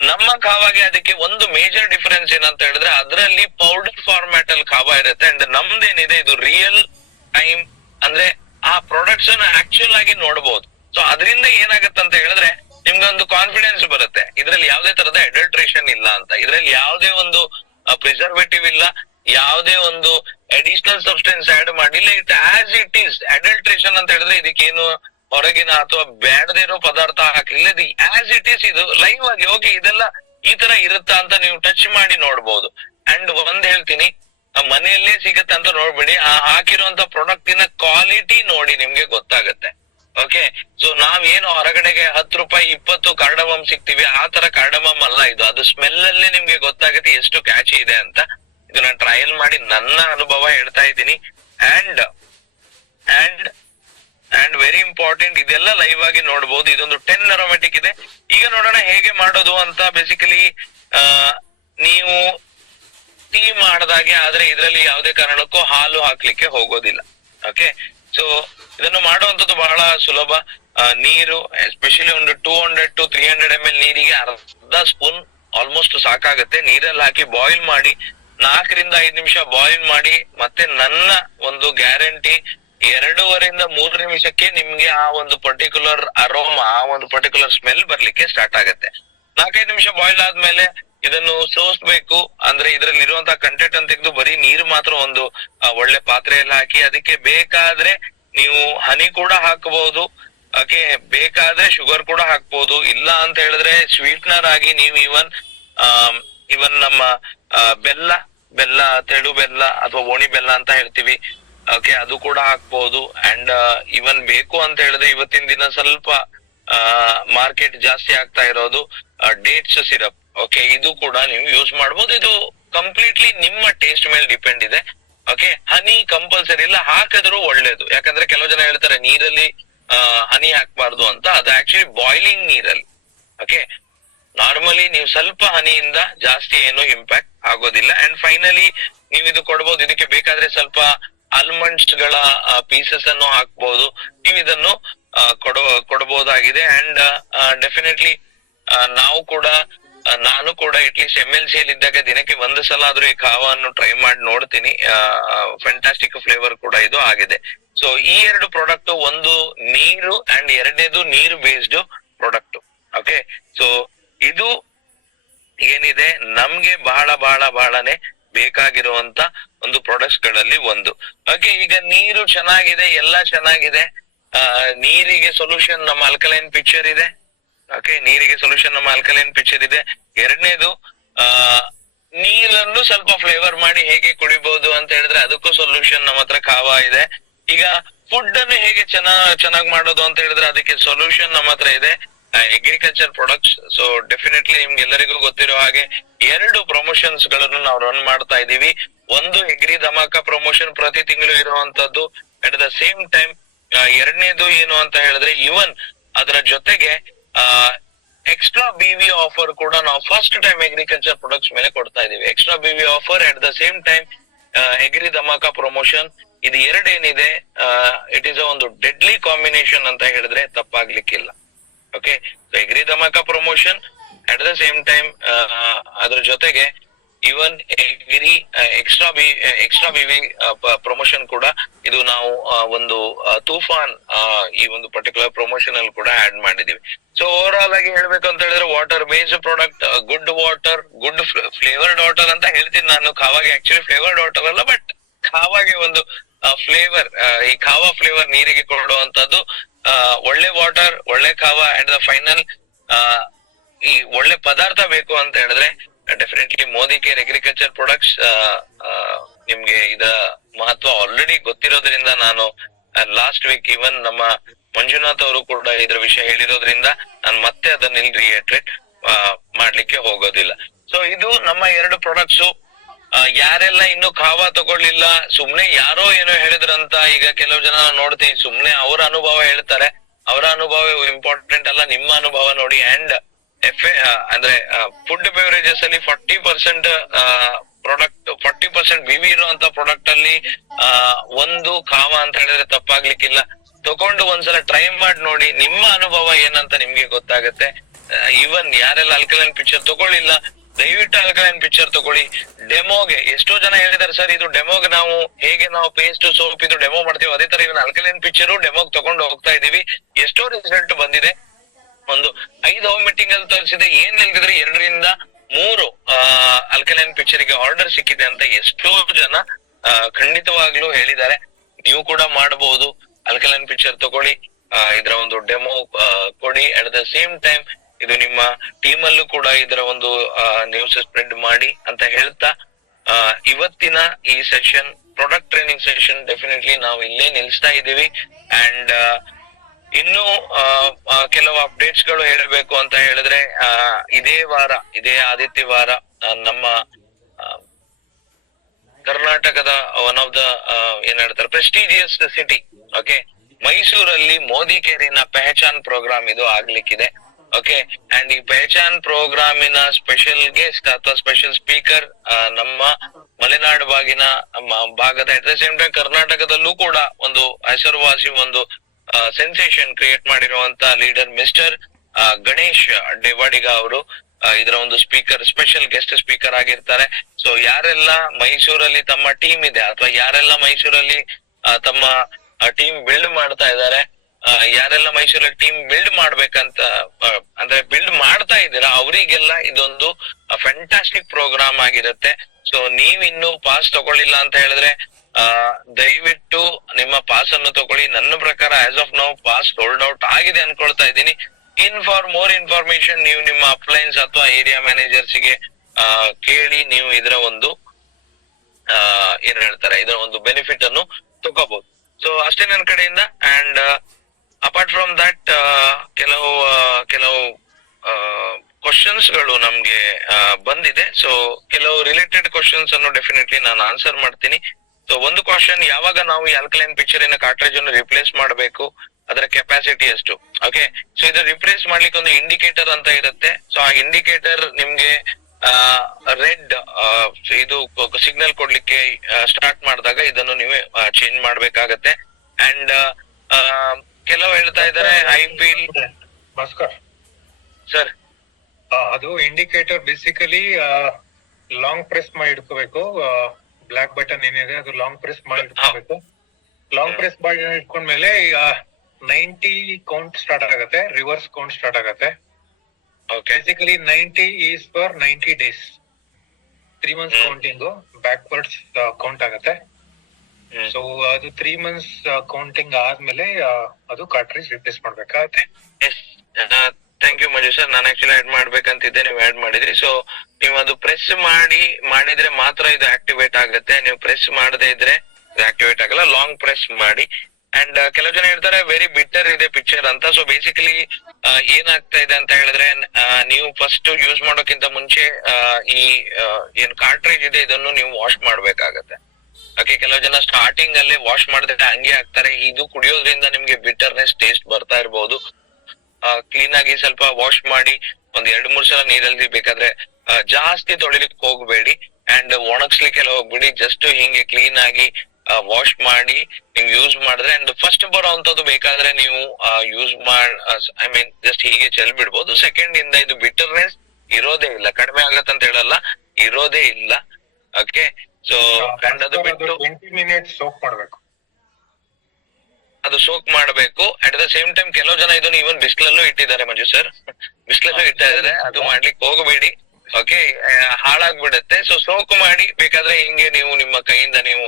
ನಮ್ಮ ಕಾವಾಗೆ ಅದಕ್ಕೆ ಒಂದು ಮೇಜರ್ ಡಿಫರೆನ್ಸ್ ಏನಂತ ಹೇಳಿದ್ರೆ ಅದರಲ್ಲಿ ಪೌಡರ್ ಫಾರ್ಮ್ಯಾಟ್ ಅಲ್ಲಿ ಕಾವ ಇರುತ್ತೆ. ಅಂಡ್ ನಮ್ದೇನಿದೆ ಇದು ರಿಯಲ್ ಟೈಮ್, ಅಂದ್ರೆ ಆ ಪ್ರಾಡಕ್ಟ್ಸ್ ಅನ್ನ ಆಕ್ಚುಲ್ ಆಗಿ ನೋಡಬಹುದು. ಸೊ ಅದರಿಂದ ಏನಾಗತ್ತಂತ ಹೇಳಿದ್ರೆ ನಿಮ್ಗೆ ಒಂದು ಕಾನ್ಫಿಡೆನ್ಸ್ ಬರುತ್ತೆ, ಇದ್ರಲ್ಲಿ ಯಾವುದೇ ತರದ ಅಡಲ್ಟ್ರೇಷನ್ ಇಲ್ಲ ಅಂತ. ಇದ್ರಲ್ಲಿ ಯಾವುದೇ ಒಂದು ಪ್ರಿಸರ್ವೇಟಿವ್ ಇಲ್ಲ, ಯಾವುದೇ ಒಂದು ಅಡಿಷನಲ್ ಸಬ್ಸ್ಟೆನ್ಸ್ ಆಡ್ ಮಾಡಿಲ್ಲ. It as it is. Adulteration ಅಂತ ಹೇಳಿದ್ರೆ ಇದಕ್ಕೇನು ಹೊರಗಿನ ಅಥವಾ ಬೇಡದೇ ಇರೋ ಪದಾರ್ಥ ಹಾಕ್ಲಿಲ್ಲ. ಇದು ಆಸ್ ಇಟ್ ಈಸ್, ಇದು ಲೈವ್ ಆಗಿ ಓಕೆ ಇದೆಲ್ಲ ಈ ತರ ಇರುತ್ತಾ ಅಂತ ನೀವು ಟಚ್ ಮಾಡಿ ನೋಡ್ಬೋದು. ಅಂಡ್ ಒಂದ್ ಹೇಳ್ತೀನಿ, ಮನೆಯಲ್ಲೇ ಸಿಗತ್ತೆ ಅಂತ ನೋಡ್ಬೇಡಿ, ಆ ಹಾಕಿರುವಂತ ಪ್ರಾಡಕ್ಟಿನ ಕ್ವಾಲಿಟಿ ನೋಡಿ ನಿಮ್ಗೆ ಗೊತ್ತಾಗತ್ತೆ. ಓಕೆ, ಸೊ ನಾವೇನು ಹೊರಗಡೆಗೆ 10 ರೂಪಾಯಿ 20 ಕಾರ್ಡಮಮ್ ಸಿಗ್ತೀವಿ, ಆ ತರ ಕಾರ್ಡಮಮ್ ಅಲ್ಲ ಇದು. ಅದು ಸ್ಮೆಲ್ ಅಲ್ಲೇ ನಿಮ್ಗೆ ಗೊತ್ತಾಗುತ್ತೆ ಎಷ್ಟು ಕ್ಯಾಚಿ ಇದೆ ಅಂತ. ಇದನ್ನ ಟ್ರಯಲ್ ಮಾಡಿ ನನ್ನ ಅನುಭವ ಹೇಳ್ತಾ ಇದ್ದೀನಿ. ಅಂಡ್ ವೆರಿ ಇಂಪಾರ್ಟೆಂಟ್, ಇದೆಲ್ಲ ಲೈವ್ ಆಗಿ ನೋಡ್ಬೋದು. ಇದೊಂದು 10 ಅರೋಮೆಟಿಕ್ ಇದೆ. ಈಗ ನೋಡೋಣ ಹೇಗೆ ಮಾಡೋದು ಅಂತ. ಬೇಸಿಕಲಿ ನೀವು ಟೀ ಮಾಡ್ದಾಗೆ, ಆದ್ರೆ ಇದರಲ್ಲಿ ಯಾವುದೇ ಕಾರಣಕ್ಕೂ ಹಾಲು ಹಾಕ್ಲಿಕ್ಕೆ ಹೋಗೋದಿಲ್ಲ. ಓಕೆ, ಸೊ ಇದನ್ನು ಮಾಡುವಂತದ್ದು ಬಹಳ ಸುಲಭ. ನೀರು ಎಸ್ಪೆಷಲಿ ಒಂದು 200 to 300 ml ನೀರಿಗೆ ಅರ್ಧ ಸ್ಪೂನ್ ಆಲ್ಮೋಸ್ಟ್ ಸಾಕಾಗತ್ತೆ. ನೀರಲ್ಲಿ ಹಾಕಿ ಬಾಯ್ಲ್ ಮಾಡಿ 4 ರಿಂದ 5 ನಿಮಿಷ ಬಾಯ್ಲ್ ಮಾಡಿ, ಮತ್ತೆ ನನ್ನ ಒಂದು ಗ್ಯಾರಂಟಿ 2.5 ರಿಂದ 3 ನಿಮಿಷಕ್ಕೆ ನಿಮ್ಗೆ ಆ ಒಂದು ಪರ್ಟಿಕ್ಯುಲರ್ ಅರೋಮಾ, ಆ ಒಂದು ಪರ್ಟಿಕ್ಯುಲರ್ ಸ್ಮೆಲ್ ಬರ್ಲಿಕ್ಕೆ ಸ್ಟಾರ್ಟ್ ಆಗತ್ತೆ. 4-5 ನಿಮಿಷ ಬಾಯ್ಲ್ ಆದ್ಮೇಲೆ ಇದನ್ನು ಸೋಸ್ಬೇಕು. ಅಂದ್ರೆ ಇದರಲ್ಲಿ ಇರುವಂತಹ ಕಂಟೆಂಟ್ ಅಂತ ತೆಗೆದು ಬರೀ ನೀರು ಮಾತ್ರ ಒಂದು ಒಳ್ಳೆ ಪಾತ್ರೆಯಲ್ಲಿ ಹಾಕಿ, ಅದಕ್ಕೆ ಬೇಕಾದ್ರೆ ನೀವು ಹನಿ ಕೂಡ ಹಾಕಬಹುದು, ಹಾಗೆ ಬೇಕಾದ್ರೆ ಶುಗರ್ ಕೂಡ ಹಾಕ್ಬಹುದು. ಇಲ್ಲ ಅಂತ ಹೇಳಿದ್ರೆ ಸ್ವೀಟ್ನರ್ ಆಗಿ ನೀವು ಇವನ್ ನಮ್ಮ ಬೆಲ್ಲ, ತೆಳು ಬೆಲ್ಲ ಅಥವಾ ಓಣಿ ಬೆಲ್ಲ ಅಂತ ಹೇಳ್ತೀವಿ, ಓಕೆ, ಅದು ಕೂಡ ಹಾಕ್ಬಹುದು. ಅಂಡ್ ಇವನ್ ಬೇಕು ಅಂತ ಹೇಳಿದ್ರೆ ಇವತ್ತಿನ ದಿನ ಸ್ವಲ್ಪ ಮಾರ್ಕೆಟ್ ಜಾಸ್ತಿ ಆಗ್ತಾ ಇರೋದು ಡೇಟ್ಸ್ ಸಿರಪ್. ಓಕೆ, ಇದು ಕೂಡ ನೀವು ಯೂಸ್ ಮಾಡಬಹುದು. ಇದು ಕಂಪ್ಲೀಟ್ಲಿ ನಿಮ್ಮ ಟೇಸ್ಟ್ ಮೇಲೆ ಡಿಪೆಂಡ್ ಇದೆ. ಓಕೆ, ಹನಿ ಕಂಪಲ್ಸರಿ ಇಲ್ಲ, ಹಾಕಿದ್ರು ಒಳ್ಳೇದು. ಯಾಕಂದ್ರೆ ಕೆಲವು ಜನ ಹೇಳ್ತಾರೆ ನೀರಲ್ಲಿ ಹನಿ ಹಾಕ್ಬಾರ್ದು ಅಂತ. ಅದು ಆಕ್ಚುಲಿ ಬಾಯ್ಲಿಂಗ್ ನೀರಲ್ಲಿ. ಓಕೆ, ನಾರ್ಮಲಿ ನೀವು ಸ್ವಲ್ಪ ಹನಿಯಿಂದ ಜಾಸ್ತಿ ಏನು ಇಂಪ್ಯಾಕ್ಟ್ ಆಗೋದಿಲ್ಲ. ಅಂಡ್ ಫೈನಲಿ ನೀವು ಇದು ಕೊಡ್ಬೋದು. ಇದಕ್ಕೆ ಬೇಕಾದ್ರೆ ಸ್ವಲ್ಪ ಆಲ್ಮಂಡ್ಸ್ ಗಳ ಪೀಸಸ್ ಅನ್ನು ಹಾಕ್ಬಹುದು. ನೀವು ಇದನ್ನು ಕೊಡಬಹುದಾಗಿದೆ. ಅಂಡ್ ಡೆಫಿನೆಟ್ಲಿ ನಾನು ಕೂಡ ಅಟ್ಲೀಸ್ಟ್ MLC ಅಲ್ಲಿ ಇದ್ದಾಗ ದಿನಕ್ಕೆ 1 ಸಲ ಆದ್ರೂ ಈ ಕಾವನ್ನು ಟ್ರೈ ಮಾಡಿ ನೋಡ್ತೀನಿ. ಫ್ಯಾಂಟಾಸ್ಟಿಕ್ ಫ್ಲೇವರ್ ಕೂಡ ಇದು ಆಗಿದೆ. ಸೊ ಈ 2 ಪ್ರಾಡಕ್ಟ್, ಒಂದು ನೀರು ಅಂಡ್ 2ನೇದು ನೀರು ಬೇಸ್ಡ್ ಪ್ರಾಡಕ್ಟ್. ಓಕೆ, ಸೊ ಇದು ಏನಿದೆ ನಮ್ಗೆ ಬಹಳನೇ ಬೇಕಾಗಿರುವಂತ ಒಂದು ಪ್ರಾಡಕ್ಟ್ಸ್ ಗಳಲ್ಲಿ ಒಂದು. ಓಕೆ, ಈಗ ನೀರು ಚೆನ್ನಾಗಿದೆ, ಎಲ್ಲ ಚೆನ್ನಾಗಿದೆ. ನೀರಿಗೆ ಸೊಲ್ಯೂಷನ್ ನಮ್ಮ ಆಲ್ಕಲೈನ್ ಪಿಕ್ಚರ್ ಇದೆ. ಓಕೆ, ನೀರಿಗೆ ಸೊಲ್ಯೂಷನ್ ನಮ್ಮ ಆಲ್ಕಲೈನ್ ಪಿಕ್ಚರ್ ಇದೆ. 2ನೇದು ನೀರನ್ನು ಸ್ವಲ್ಪ ಫ್ಲೇವರ್ ಮಾಡಿ ಹೇಗೆ ಕುಡಿಬಹುದು ಅಂತ ಹೇಳಿದ್ರೆ ಅದಕ್ಕೂ ಸೊಲ್ಯೂಷನ್ ನಮ್ಮ ಹತ್ರ ಕಾವಾ ಇದೆ. ಈಗ ಫುಡ್ ಅನ್ನು ಹೇಗೆ ಚೆನ್ನಾಗಿ ಮಾಡೋದು ಅಂತ ಹೇಳಿದ್ರೆ ಅದಕ್ಕೆ ಸೊಲ್ಯೂಷನ್ ನಮ್ಮ ಹತ್ರ ಇದೆ, ಅಗ್ರಿಕಲ್ಚರ್ ಪ್ರಾಡಕ್ಟ್ಸ್. ಸೊ ಡೆಫಿನೆಟ್ಲಿ ನಿಮ್ಗೆಲ್ಲರಿಗೂ ಗೊತ್ತಿರೋ ಹಾಗೆ 2 ಪ್ರಮೋಷನ್ಸ್ ಗಳನ್ನು ನಾವು ರನ್ ಮಾಡ್ತಾ ಇದೀವಿ. ಒಂದು ಎಗ್ರಿ ಧಮಾಕ ಪ್ರಮೋಷನ್ ಪ್ರತಿ ತಿಂಗಳು ಇರುವಂತದ್ದು. ಅಟ್ ದ ಸೇಮ್ ಟೈಮ್ 2ನೇದು ಏನು ಅಂತ ಹೇಳಿದ್ರೆ ಇವನ್ ಅದರ ಜೊತೆಗೆ ಎಕ್ಸ್ಟ್ರಾ BV ಆಫರ್ ಕೂಡ ನಾವು ಫಸ್ಟ್ ಟೈಮ್ ಅಗ್ರಿಕಲ್ಚರ್ ಪ್ರಾಡಕ್ಟ್ಸ್ ಮೇಲೆ ಕೊಡ್ತಾ ಇದೀವಿ. Extra BV offer at the same time agri dhamaka promotion. ಇದು 2 ಏನಿದೆ, ಇಟ್ ಈಸ್ ಒಂದು ಡೆಡ್ಲಿ ಕಾಂಬಿನೇಷನ್ ಅಂತ ಹೇಳಿದ್ರೆ ತಪ್ಪಾಗ್ಲಿಕ್ಕಿಲ್ಲ. Okay, agri dhamaka promotion at the same time ಅದ್ರ ಜೊತೆಗೆ even agri extra BV promotion ಕೂಡ ಇದು ನಾವು ಒಂದು ತೂಫಾನ್ ಈ ಒಂದು ಪರ್ಟಿಕ್ಯುಲರ್ ಪ್ರಮೋಷನ್ ಅಲ್ಲಿ ಕೂಡ ಆಡ್ ಮಾಡಿದೀವಿ. ಸೊ ಓವರ್ ಆಲ್ ಆಗಿ ಹೇಳ್ಬೇಕು ಅಂತ ಹೇಳಿದ್ರೆ water based product, good water, good flavoured water ಅಂತ ಹೇಳ್ತೀನಿ ನಾನು. ಕಾವಾಗೆ ಆಕ್ಚುಲಿ ಫ್ಲೇವರ್ಡ್ ವಾಟರ್ ಅಲ್ಲ, ಬಟ್ ಕಾವಾಗೆ ಒಂದು ಫ್ಲೇವರ್, ಈ ಕಾವಾ ಫ್ಲೇವರ್ ನೀರಿಗೆ ಕೊಡುವಂತದ್ದು. ಒಳ್ಳೆ ವಾಟರ್, ಒಳ್ಳೆ ಕಾವಾ ಅಂಡ್ ದ ಫೈನಲ್ ಈ ಒಳ್ಳೆ ಪದಾರ್ಥ ಬೇಕು ಅಂತ ಹೇಳಿದ್ರೆ definitely Modi care agriculture products. ನಿಮ್ಗೆ ಇದ ಮಹತ್ವ ಆಲ್ರೆಡಿ ಗೊತ್ತಿರೋದ್ರಿಂದ ನಾನು ಲಾಸ್ಟ್ ವೀಕ್ ಇವನ್ ನಮ್ಮ ಮಂಜುನಾಥ್ ಅವರು ಕೂಡ ಇದ್ರ ವಿಷಯ ಹೇಳಿರೋದ್ರಿಂದ ನಾನು ಮತ್ತೆ ಅದನ್ನ ಇಲ್ಲಿ ರಿಯೇಟ್ರೇಟ್ ಮಾಡ್ಲಿಕ್ಕೆ ಹೋಗೋದಿಲ್ಲ. ಸೊ ಇದು ನಮ್ಮ 2 ಪ್ರಾಡಕ್ಟ್ಸ್. ಯಾರೆಲ್ಲ ಇನ್ನು ಕಾವಾ ತಗೊಳ್ಳಿಲ್ಲ, ಸುಮ್ನೆ ಯಾರೋ ಏನೋ ಹೇಳಿದ್ರಂತ, ಈಗ ಕೆಲವು ಜನ ನೋಡ್ತೀವಿ ಸುಮ್ನೆ ಅವರ ಅನುಭವ ಹೇಳ್ತಾರೆ. ಅವರ ಅನುಭವ ಇಂಪಾರ್ಟೆಂಟ್ ಅಲ್ಲ, ನಿಮ್ಮ ಅನುಭವ ನೋಡಿ. ಅಂಡ್ ಅಂದ್ರೆ ಫುಡ್ ಬೆವರೇಜಸ್ ಅಲ್ಲಿ 40% ಪ್ರಾಡಕ್ಟ್, 40% BV ಇರುವಂತ ಪ್ರಾಡಕ್ಟ್ ಅಲ್ಲಿ ಒಂದು ಕಾವಾ ಅಂತ ಹೇಳಿದ್ರೆ ತಪ್ಪಾಗ್ಲಿಕ್ಕಿಲ್ಲ. ತಗೊಂಡು ಒಂದ್ಸಲ ಟ್ರೈ ಮಾಡಿ ನೋಡಿ, ನಿಮ್ಮ ಅನುಭವ ಏನಂತ ನಿಮ್ಗೆ ಗೊತ್ತಾಗತ್ತೆ. ಇವನ್ ಯಾರೆಲ್ಲ ಆಲ್ಕಲೈನ್ ಪಿಕ್ಚರ್ ತಗೊಳ್ಳಿಲ್ಲ, ದಯವಿಟ್ಟು ಆಲ್ಕಲೈನ್ ಪಿಕ್ಚರ್ ತಗೊಳ್ಳಿ. ಡೆಮೋಗೆ ಎಷ್ಟೋ ಜನ ಹೇಳಿದಾರೆ ಸರ್, ಇದು ಡೆಮೋಗೆ ನಾವು ಹೇಗೆ ನಾವು ಪೇಸ್ಟ್ ಸೋಪ್ ಇದು ಡೆಮೋ ಮಾಡ್ತೀವಿ, ಅದೇ ತರ ಇವನ್ ಆಲ್ಕಲೈನ್ ಪಿಕ್ಚರ್ ಡೆಮೋಗ್ ತಗೊಂಡು ಹೋಗ್ತಾ ಇದೀವಿ. ಎಷ್ಟೋ ರಿಸಲ್ಟ್ ಬಂದಿದೆ. ಒಂದು 5 ಹೋಮ್ ಮೀಟಿಂಗ್ ಅಲ್ಲಿ ತೋರಿಸಿದೆ. ಏನ್ ಹೇಳ್ತಿದ್ರೆ 2 ರಿಂದ 3 ಆಲ್ಕಲೈನ್ ಪಿಕ್ಚರ್ ಗೆ ಆರ್ಡರ್ ಸಿಕ್ಕಿದೆ ಅಂತ ಎಷ್ಟೋ ಜನ ಖಂಡಿತವಾಗ್ಲೂ ಹೇಳಿದ್ದಾರೆ. ನೀವು ಕೂಡ ಮಾಡಬಹುದು. ಆಲ್ಕಲೈನ್ ಪಿಕ್ಚರ್ ತಗೊಳ್ಳಿ, ಇದರ ಒಂದು ಡೆಮೋ ಕೊಡಿ. ಅಟ್ ದ ಸೇಮ್ ಟೈಮ್ ಇದು ನಿಮ್ಮ ಟೀಮ್ ಅಲ್ಲೂ ಕೂಡ ಇದರ ಒಂದು ನ್ಯೂಸ್ ಸ್ಪ್ರೆಡ್ ಮಾಡಿ ಅಂತ ಹೇಳ್ತಾ ಇವತ್ತಿನ ಈ session, product training session definitely ನಾವು ಇಲ್ಲೇ ನಿಲ್ಲಿಸ್ತಾ ಇದೀವಿ. ಅಂಡ್ ಇನ್ನು ಕೆಲವು ಅಪ್ಡೇಟ್ಸ್ ಗಳು ಹೇಳಬೇಕು ಅಂತ ಹೇಳಿದ್ರೆ ಇದೇ ಆದಿತ್ಯವಾರ ನಮ್ಮ ಕರ್ನಾಟಕದ ಒನ್ ಆಫ್ ದ ಏನ್ ಹೇಳ್ತಾರೆ ಪ್ರೆಸ್ಟೀಜಿಯಸ್ ಸಿಟಿ, ಓಕೆ, ಮೈಸೂರಲ್ಲಿ ಮೋದಿ ಕೇರಿನ ಪೆಹಚಾನ್ ಪ್ರೋಗ್ರಾಮ್ ಇದು ಆಗ್ಲಿಕ್ಕಿದೆ. ಓಕೆ ಅಂಡ್ ಈ ಪೆಹಚಾನ್ ಪ್ರೋಗ್ರಾಮಿನ ಸ್ಪೆಷಲ್ ಗೆಸ್ಟ್ ಅಥವಾ ಸ್ಪೆಷಲ್ ಸ್ಪೀಕರ್ ನಮ್ಮ ಮಲೆನಾಡು ಭಾಗದ ಅಟ್ ದ ಸೇಮ್ ಟೈಮ್ ಕರ್ನಾಟಕದಲ್ಲೂ ಕೂಡ ಒಂದು ಹೆಸರುವಾಸಿ ಒಂದು ಸೆನ್ಸೇಷನ್ ಕ್ರಿಯೇಟ್ ಮಾಡಿರುವಂತ ಲೀಡರ್ ಮಿಸ್ಟರ್ ಗಣೇಶ್ ಡೆವಾಡಿಗ ಅವರು ಇದರ ಒಂದು ಸ್ಪೀಕರ್ ಸ್ಪೆಷಲ್ ಗೆಸ್ಟ್ ಸ್ಪೀಕರ್ ಆಗಿರ್ತಾರೆ. ಸೊ ಯಾರೆಲ್ಲ ಮೈಸೂರಲ್ಲಿ ತಮ್ಮ ಟೀಮ್ ಇದೆ ಅಥವಾ ಯಾರೆಲ್ಲ ಮೈಸೂರಲ್ಲಿ ತಮ್ಮ ಟೀಮ್ ಬಿಲ್ಡ್ ಮಾಡ್ತಾ ಇದ್ದಾರೆ, ಯಾರೆಲ್ಲ ಮೈಸೂರಲ್ಲಿ ಟೀಮ್ ಬಿಲ್ಡ್ ಮಾಡ್ಬೇಕಂತ ಅಂದ್ರೆ ಬಿಲ್ಡ್ ಮಾಡ್ತಾ ಇದ್ದೀರಾ ಅವರಿಗೆಲ್ಲ ಇದೊಂದು ಫ್ಯಾಂಟಾಸ್ಟಿಕ್ ಪ್ರೋಗ್ರಾಮ್ ಆಗಿರುತ್ತೆ. ಸೊ ನೀವಿನ್ನು ಪಾಸ್ ತಗೊಳ್ಳಿಲ್ಲ ಅಂತ ಹೇಳಿದ್ರೆ ದಯವಿಟ್ಟು ನಿಮ್ಮ ಪಾಸ್ ಅನ್ನು ತಗೊಳ್ಳಿ. ನನ್ನ ಪ್ರಕಾರ as of now pass sold out ಆಗಿದೆ ಅನ್ಕೊಳ್ತಾ ಇದ್ದೀನಿ. ಫಾರ್ ಮೋರ್ ಇನ್ಫಾರ್ಮೇಶನ್ ನೀವು ನಿಮ್ಮ ಅಪ್ಲೈನ್ಸ್ ಅಥವಾ ಏರಿಯಾ ಮ್ಯಾನೇಜರ್ಸ್ ಗೆ ಕೇಳಿ ನೀವು ಇದರ ಒಂದು ಏನ್ ಹೇಳ್ತಾರೆ ಇದರ ಒಂದು ಬೆನಿಫಿಟ್ ಅನ್ನು ತಗೋಬಹುದು. ಸೊ ಅಷ್ಟೇ ನನ್ನ ಕಡೆಯಿಂದ. ಅಂಡ್ ಅಪಾರ್ಟ್ ಫ್ರಮ್ ದಟ್ ಕೆಲವು ಕ್ವಶನ್ಸ್ ಗಳು ನಮ್ಗೆ ಬಂದಿದೆ. ಸೊ ಕೆಲವು ರಿಲೇಟೆಡ್ ಕ್ವಶನ್ಸ್ ಅನ್ನು ಡೆಫಿನೆಟ್ಲಿ ನಾನು ಆನ್ಸರ್ ಮಾಡ್ತೀನಿ. ಸೊ ಒಂದು ಕ್ವಶನ್, ಯಾವಾಗ ನಾವು ಈ ಆಲ್ಕಲೈನ್ ಪಿಕ್ಚರಿನ ಕಾರ್ಟ್ರೇಜ್ ಅನ್ನು ರಿಪ್ಲೇಸ್ ಮಾಡಬೇಕು, ಅದರ ಕೆಪಾಸಿಟಿ ಎಷ್ಟು? ಓಕೆ, ಸೊ ಇದು ರಿಪ್ಲೇಸ್ ಮಾಡ್ಲಿಕ್ಕೆ ಒಂದು ಇಂಡಿಕೇಟರ್ ಅಂತ ಇರುತ್ತೆ. ಸೊ ಆ ಇಂಡಿಕೇಟರ್ ನಿಮ್ಗೆ ರೆಡ್ ಇದು ಸಿಗ್ನಲ್ ಕೊಡ್ಲಿಕ್ಕೆ ಸ್ಟಾರ್ಟ್ ಮಾಡಿದಾಗ ಇದನ್ನು ನೀವೇ ಚೇಂಜ್ ಮಾಡ್ಬೇಕಾಗತ್ತೆ. ಅಂಡ್ ಕೆಲವು ಹೇಳ್ತಾ ಇದ್ದಾರೆ ಐ ಫೀಲ್ ಭಾಸ್ಕರ್ ಸರ್ ಅದು ಇಂಡಿಕೇಟರ್ ಬೇಸಿಕಲಿ ಲಾಂಗ್ ಪ್ರೆಸ್ ಮಾಡಿ ಇಟ್ಕೋಬೇಕು. ಬ್ಲಾಕ್ ಬಟನ್ ಏನಿದೆ ಅದು ಲಾಂಗ್ ಪ್ರೆಸ್ ಮಾಡಿ ಇಟ್ಕೋಬೇಕು. ಲಾಂಗ್ ಪ್ರೆಸ್ ಮಾಡಿ ಇಟ್ಕೊಂಡ್ಮೇಲೆ 90 ಕೌಂಟ್ ಸ್ಟಾರ್ಟ್ ಆಗತ್ತೆ, ರಿವರ್ಸ್ ಕೌಂಟ್ ಸ್ಟಾರ್ಟ್ ಆಗತ್ತೆ. Basically 90 is for 90 days, 3 months counting backwards count ಆಗತ್ತೆ. ಸೊ ಅದು 3 months ಕೌಂಟಿಂಗ್ ಆದ್ಮೇಲೆ ಅದು ಕಾರ್ಟ್ರೇಜ್ ರಿಪ್ಲೇಸ್ ಮಾಡ್ಬೇಕಾಗತ್ತೆ. Thank you Manju sir. ನಾನು ಆಕ್ಚುಲಿ ಆಡ್ ಮಾಡ್ಬೇಕಂತಿದ್ದೆ, ನೀವು ಆಡ್ ಮಾಡಿದ್ರಿ. ಸೊ ನೀವು ಅದು ಪ್ರೆಸ್ ಮಾಡಿದ್ರೆ ಮಾತ್ರ ಇದು ಆಕ್ಟಿವೇಟ್ ಆಗುತ್ತೆ. ನೀವು ಪ್ರೆಸ್ ಮಾಡದೇ ಇದ್ರೆ ಇದು ಆಕ್ಟಿವೇಟ್ ಆಗಲ್ಲ. ಲಾಂಗ್ ಪ್ರೆಸ್ ಮಾಡಿ. ಅಂಡ್ ಕೆಲವು ಜನ ಹೇಳ್ತಾರೆ ವೆರಿ ಬಿಟರ್ ಇದೆ ಪಿಕ್ಚರ್ ಅಂತ. ಸೊ ಬೇಸಿಕಲಿ ಏನಾಗ್ತಾ ಇದೆ ಅಂತ ಹೇಳಿದ್ರೆ ನೀವು ಫಸ್ಟ್ ಯೂಸ್ ಮಾಡೋಕ್ಕಿಂತ ಮುಂಚೆ ಈ ಏನ್ ಕಾರ್ಟ್ರೇಜ್ ಇದೆ ಇದನ್ನು ನೀವು ವಾಶ್ ಮಾಡ್ಬೇಕಾಗತ್ತೆ. ಓಕೆ, ಕೆಲವು ಜನ ಸ್ಟಾರ್ಟಿಂಗ್ ಅಲ್ಲೇ ವಾಶ್ ಮಾಡಿದ್ರೆ ಹಂಗೆ ಹಾಕ್ತಾರೆ. ಇದು ಕುಡಿಯೋದ್ರಿಂದ ನಿಮ್ಗೆ ಬಿಟರ್ನೆಸ್ ಟೇಸ್ಟ್ ಬರ್ತಾ ಇರ್ಬೋದು. ಕ್ಲೀನ್ ಆಗಿ ಸ್ವಲ್ಪ ವಾಶ್ ಮಾಡಿ ಒಂದ್ 2-3 ಸಲ ನೀರಲ್ಲಿ ಬೇಕಾದ್ರೆ ಜಾಸ್ತಿ ತೊಳಿಲಿಕ್ಕೆ ಹೋಗ್ಬೇಡಿ. ಅಂಡ್ ಒಣಗಿಸ್ಲಿಕ್ಕೆಲ್ಲ ಹೋಗ್ಬೇಡಿ. ಜಸ್ಟ್ ಹಿಂಗೆ ಕ್ಲೀನ್ ಆಗಿ ವಾಶ್ ಮಾಡಿ ನೀವು ಯೂಸ್ ಮಾಡಿದ್ರೆ, ಅಂಡ್ ಫಸ್ಟ್ ಬರೋಂಥದ್ದು ಬೇಕಾದ್ರೆ ನೀವು ಯೂಸ್ ಐ ಮೀನ್ ಜಸ್ಟ್ ಹೀಗೆ ಚೆಲ್ ಬಿಡ್ಬೋದು. ಸೆಕೆಂಡ್ ಇಂದ ಇದು ಬಿಟರ್ನೆಸ್ ಇರೋದೇ ಇಲ್ಲ, ಕಡಿಮೆ ಆಗತ್ತಂತ ಹೇಳಲ್ಲ, ಇರೋದೇ ಇಲ್ಲ. ಓಕೆ, ಸೊ ಅದು ಬಿಟ್ಟು 20 minutes ಸೋಕ್ ಮಾಡ್ಬೇಕು. ಅದು ಸೋಕ್ ಮಾಡಬೇಕು. ಅಟ್ ದ ಸೇಮ್ ಟೈಮ್ ಕೆಲವು ಜನ ಇದನ್ನು ಈವನ್ ಬಿಸಿಲಲ್ಲೂ ಇಟ್ಟಿದ್ದಾರೆ ಮಂಜು ಸರ್, ಬಿಸಿಲಲ್ಲೂ ಇಟ್ಟಿದ್ದಾರೆ. ಅದು ಮಾಡ್ಲಿಕ್ಕೆ ಹೋಗಬೇಡಿ. ಓಕೆ, ಹಾಳಾಗ್ಬಿಡುತ್ತೆ. ಸೊ ಸೋಕ್ ಮಾಡಿ ಬೇಕಾದ್ರೆ ಹಿಂಗೆ ನೀವು ನಿಮ್ಮ ಕೈಯಿಂದ ನೀವು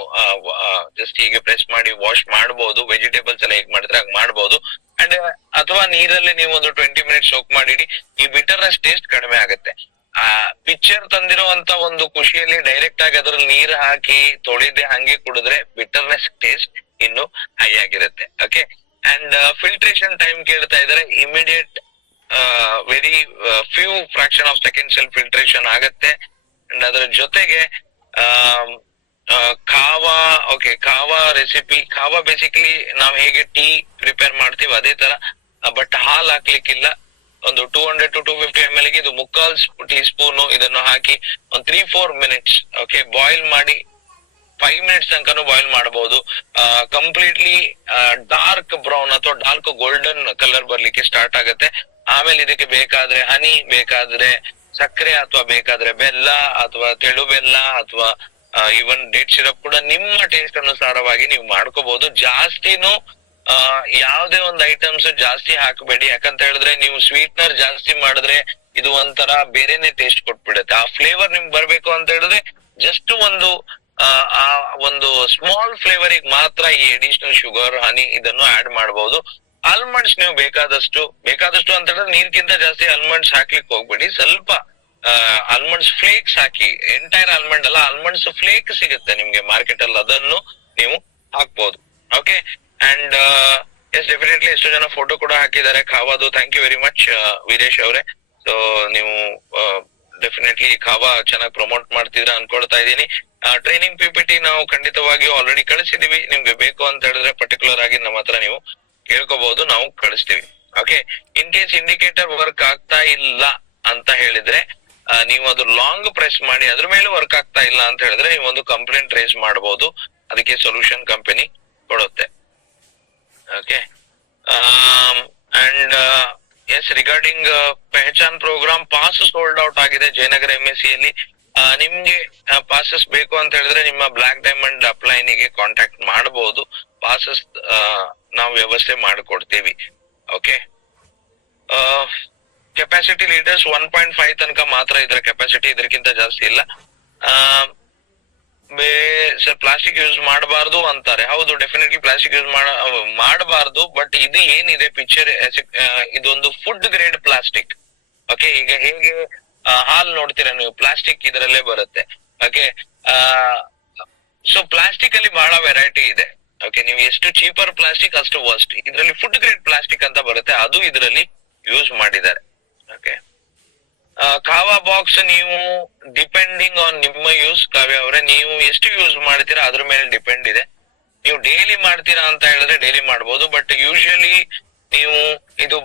ಜಸ್ಟ್ ಹೀಗೆ ಪ್ರೆಸ್ ಮಾಡಿ ವಾಶ್ ಮಾಡಬಹುದು. ವೆಜಿಟೇಬಲ್ಸ್ ಎಲ್ಲ ಹೇಗ್ ಮಾಡಿದ್ರೆ ಹಾಗೆ ಮಾಡಬಹುದು. ಅಂಡ್ ಅಥವಾ ನೀರಲ್ಲಿ ನೀವು ಒಂದು 20 minutes ಸೋಕ್ ಮಾಡಿಡಿ. ಈ ಬಿಟರ್ನೆಸ್ ಟೇಸ್ಟ್ ಕಡಿಮೆ ಆಗುತ್ತೆ. ಪಿಕ್ಚರ್ ತಂದಿರುವಂತ ಒಂದು ಖುಷಿಯಲ್ಲಿ ಡೈರೆಕ್ಟ್ ಆಗಿ ಅದ್ರಲ್ಲಿ ನೀರು ಹಾಕಿ ತೊಳಿದೆ ಹಂಗೆ ಕುಡಿದ್ರೆ ಬಿಟರ್ನೆಸ್ ಟೇಸ್ಟ್ ಇನ್ನು ಹೈ ಆಗಿರುತ್ತೆ. ಓಕೆ, ಅಂಡ್ ಫಿಲ್ಟ್ರೇಷನ್ ಟೈಮ್ ಕೇಳ್ತಾ ಇದಾರೆ. Immediate very few fraction of seconds ಅಲ್ಲಿ ಫಿಲ್ಟ್ರೇಷನ್ ಆಗತ್ತೆ. ಅಂಡ್ ಅದ್ರ ಜೊತೆಗೆ ಕಾವಾ ರೆಸಿಪಿ, ಕಾವಾ ಬೇಸಿಕಲಿ ನಾವ್ ಹೇಗೆ ಟೀ ಪ್ರಿಪೇರ್ ಮಾಡ್ತೀವಿ ಅದೇ ತರ, ಬಟ್ ಹಾಲ್ ಹಾಕ್ಲಿಕ್ಕಿಲ್ಲ. ಒಂದು 200 to 250 ml ಗೆ ಇದು 3/4 teaspoon ಇದನ್ನು ಹಾಕಿ ಒಂದು 3-4 minutes ಓಕೆ ಬಾಯ್ಲ್ ಮಾಡಿ 5 minutes ತನಕನೂ ಬಾಯ್ಲ್ ಮಾಡಬಹುದು. ಕಂಪ್ಲೀಟ್ಲಿ ಡಾರ್ಕ್ ಬ್ರೌನ್ ಅಥವಾ ಡಾರ್ಕ್ ಗೋಲ್ಡನ್ ಕಲರ್ ಬರ್ಲಿಕ್ಕೆ ಸ್ಟಾರ್ಟ್ ಆಗುತ್ತೆ. ಆಮೇಲೆ ಇದಕ್ಕೆ ಬೇಕಾದ್ರೆ ಹನಿ, ಬೇಕಾದ್ರೆ ಸಕ್ಕರೆ, ಅಥವಾ ಬೇಕಾದ್ರೆ ಬೆಲ್ಲ ಅಥವಾ ತೆಳು ಬೆಲ್ಲ ಅಥವಾ ಇವನ್ ಡೇಟ್ ಸಿರಪ್ ಕೂಡ ನಿಮ್ಮ ಟೇಸ್ಟ್ ಅನುಸಾರವಾಗಿ ನೀವು ಮಾಡ್ಕೋಬಹುದು. ಜಾಸ್ತಿನೂ ಯಾವ್ದೇ ಒಂದು ಐಟಮ್ಸ್ ಜಾಸ್ತಿ ಹಾಕಬೇಡಿ. ಯಾಕಂತ ಹೇಳಿದ್ರೆ ನೀವು ಸ್ವೀಟ್ನರ್ ಜಾಸ್ತಿ ಮಾಡಿದ್ರೆ ಇದು ಒಂಥರ ಬೇರೆನೆ ಟೇಸ್ಟ್ ಕೊಟ್ಬಿಡುತ್ತೆ. ಆ ಫ್ಲೇವರ್ ನಿಮ್ಗೆ ಬರ್ಬೇಕು ಅಂತ ಹೇಳಿದ್ರೆ ಜಸ್ಟ್ ಆ ಒಂದು ಸ್ಮಾಲ್ ಫ್ಲೇವರ್ ಮಾತ್ರ ಈ ಅಡಿಷನಲ್ ಶುಗರ್, ಹನಿ ಇದನ್ನು ಆಡ್ ಮಾಡಬಹುದು. ಆಲ್ಮಂಡ್ಸ್ ನೀವು ಬೇಕಾದಷ್ಟು ಅಂತ ಹೇಳಿದ್ರೆ ನೀರ್ಗಿಂತ ಜಾಸ್ತಿ ಆಲ್ಮಂಡ್ಸ್ ಹಾಕ್ಲಿಕ್ಕೆ ಹೋಗ್ಬೇಡಿ. ಸ್ವಲ್ಪ ಆಲ್ಮಂಡ್ಸ್ ಫ್ಲೇಕ್ಸ್ ಹಾಕಿ, ಎಂಟೈರ್ ಆಲ್ಮಂಡ್ ಅಲ್ಲ, ಆಲ್ಮಂಡ್ಸ್ ಫ್ಲೇಕ್ ಸಿಗುತ್ತೆ ನಿಮ್ಗೆ ಮಾರ್ಕೆಟ್ ಅಲ್ಲಿ, ಅದನ್ನು ನೀವು ಹಾಕ್ಬಹುದು. ಓಕೆ, ಅಂಡ್ ಎಸ್ ಡೆಫಿನೆಟ್ಲಿ ಎಷ್ಟೋ ಜನ ಫೋಟೋ ಕೂಡ ಹಾಕಿದ್ದಾರೆ ಖಾವಾದು. Thank you very much Veeresh ಅವರೇ. ಸೊ ನೀವು ಡೆಫಿನೆಟ್ಲಿ ಖಾವಾ ಚೆನ್ನಾಗಿ ಪ್ರಮೋಟ್ ಮಾಡ್ತಿದ್ರ ಅನ್ಕೊಳ್ತಾ ಇದ್ದೀನಿ. ಟ್ರೈನಿಂಗ್ PPT ನಾವು ಖಂಡಿತವಾಗಿಯೂ ಆಲ್ರೆಡಿ ಕಳಿಸಿದೀವಿ. ನಿಮ್ಗೆ ಬೇಕು ಅಂತ ಹೇಳಿದ್ರೆ ಪರ್ಟಿಕ್ಯುಲರ್ ಆಗಿ ನಮ್ಮ ಹತ್ರ ನೀವು ಕೇಳ್ಕೋಬಹುದು, ನಾವು ಕಳಿಸ್ತೀವಿ. Okay. In case indicator work ಆಗ್ತಾ ಇಲ್ಲ ಅಂತ ಹೇಳಿದ್ರೆ ನೀವು ಅದು ಲಾಂಗ್ ಪ್ರೆಸ್ ಮಾಡಿ ಅದ್ರ ಮೇಲೆ ವರ್ಕ್ ಆಗ್ತಾ ಇಲ್ಲ ಅಂತ ಹೇಳಿದ್ರೆ ನೀವು ಒಂದು ಕಂಪ್ಲೇಂಟ್ ರೇಸ್ ಮಾಡಬಹುದು. ಅದಕ್ಕೆ ಸೊಲ್ಯೂಷನ್ ಕಂಪನಿ ಕೊಡುತ್ತೆ. Okay. And yes, regarding Pehchaan programme pass sold out ಆಗಿದೆ ಜಯನಗರ MSc ಯಲ್ಲಿ. ನಿಮ್ಗೆ ಪಾಸಸ್ ಬೇಕು ಅಂತ ಹೇಳಿದ್ರೆ ನಿಮ್ಮ ಬ್ಲಾಕ್ ಡೈಮಂಡ್ ಅಪ್ಲೈನಿಗೆ ಕಾಂಟ್ಯಾಕ್ಟ್ ಮಾಡಬಹುದು. ಪಾಸಸ್ ನಾವು ವ್ಯವಸ್ಥೆ ಮಾಡಿಕೊಡ್ತೀವಿ. ಓಕೆ. ಕೆಪಾಸಿಟಿ ಲೀಟರ್ಸ್ 1.5 ತನಕ ಮಾತ್ರ ಇದರ ಕೆಪಾಸಿಟಿ, ಇದಕ್ಕಿಂತ ಜಾಸ್ತಿ ಇಲ್ಲ. ಪ್ಲಾಸ್ಟಿಕ್ ಯೂಸ್ ಮಾಡಬಾರ್ದು ಅಂತಾರೆ. ಹೌದು, ಡೆಫಿನೆಟ್ಲಿ ಪ್ಲಾಸ್ಟಿಕ್ ಯೂಸ್ ಮಾಡಬಾರ್ದು. ಬಟ್ ಇದು ಏನಿದೆ ಪಿಕ್ಚರ್, ಇದೊಂದು ಫುಡ್ ಗ್ರೇಡ್ ಪ್ಲಾಸ್ಟಿಕ್. ಓಕೆ. ಈಗ ಹೇಗೆ ಹಾಲ್ ನೋಡ್ತೀರಾ ನೀವು, ಪ್ಲಾಸ್ಟಿಕ್ ಇದರಲ್ಲೇ ಬರುತ್ತೆ. ಓಕೆ. ಸೊ ಪ್ಲಾಸ್ಟಿಕ್ ಅಲ್ಲಿ ಬಹಳ ವೆರೈಟಿ ಇದೆ. ಓಕೆ. ನೀವು ಎಷ್ಟು ಚೀಪರ್ ಪ್ಲಾಸ್ಟಿಕ್ ಅಷ್ಟು ವರ್ಸ್ಟ್. ಇದರಲ್ಲಿ ಫುಡ್ ಗ್ರೇಡ್ ಪ್ಲಾಸ್ಟಿಕ್ ಅಂತ ಬರುತ್ತೆ, ಅದು ಇದರಲ್ಲಿ ಯೂಸ್ ಮಾಡಿದ್ದಾರೆ. ಓಕೆ. ಕಾವಾ ಬಾಕ್ಸ್ ನೀವು ಡಿಪೆಂಡಿಂಗ್ ಆನ್ ನಿಮ್ಮ ಯೂಸ್, ಕಾವ್ಯ ಅವರೇ, ನೀವು ಎಷ್ಟು ಯೂಸ್ ಮಾಡ್ತೀರಾ ಅದ್ರ ಮೇಲೆ ಡಿಪೆಂಡ್ ಇದೆ. ನೀವು ಡೈಲಿ ಮಾಡ್ತೀರಾ ಅಂತ ಹೇಳಿದ್ರೆ ಡೈಲಿ ಮಾಡ್ಬೋದು. ಬಟ್ ಯೂಶಲಿ ನೀವು ಇದು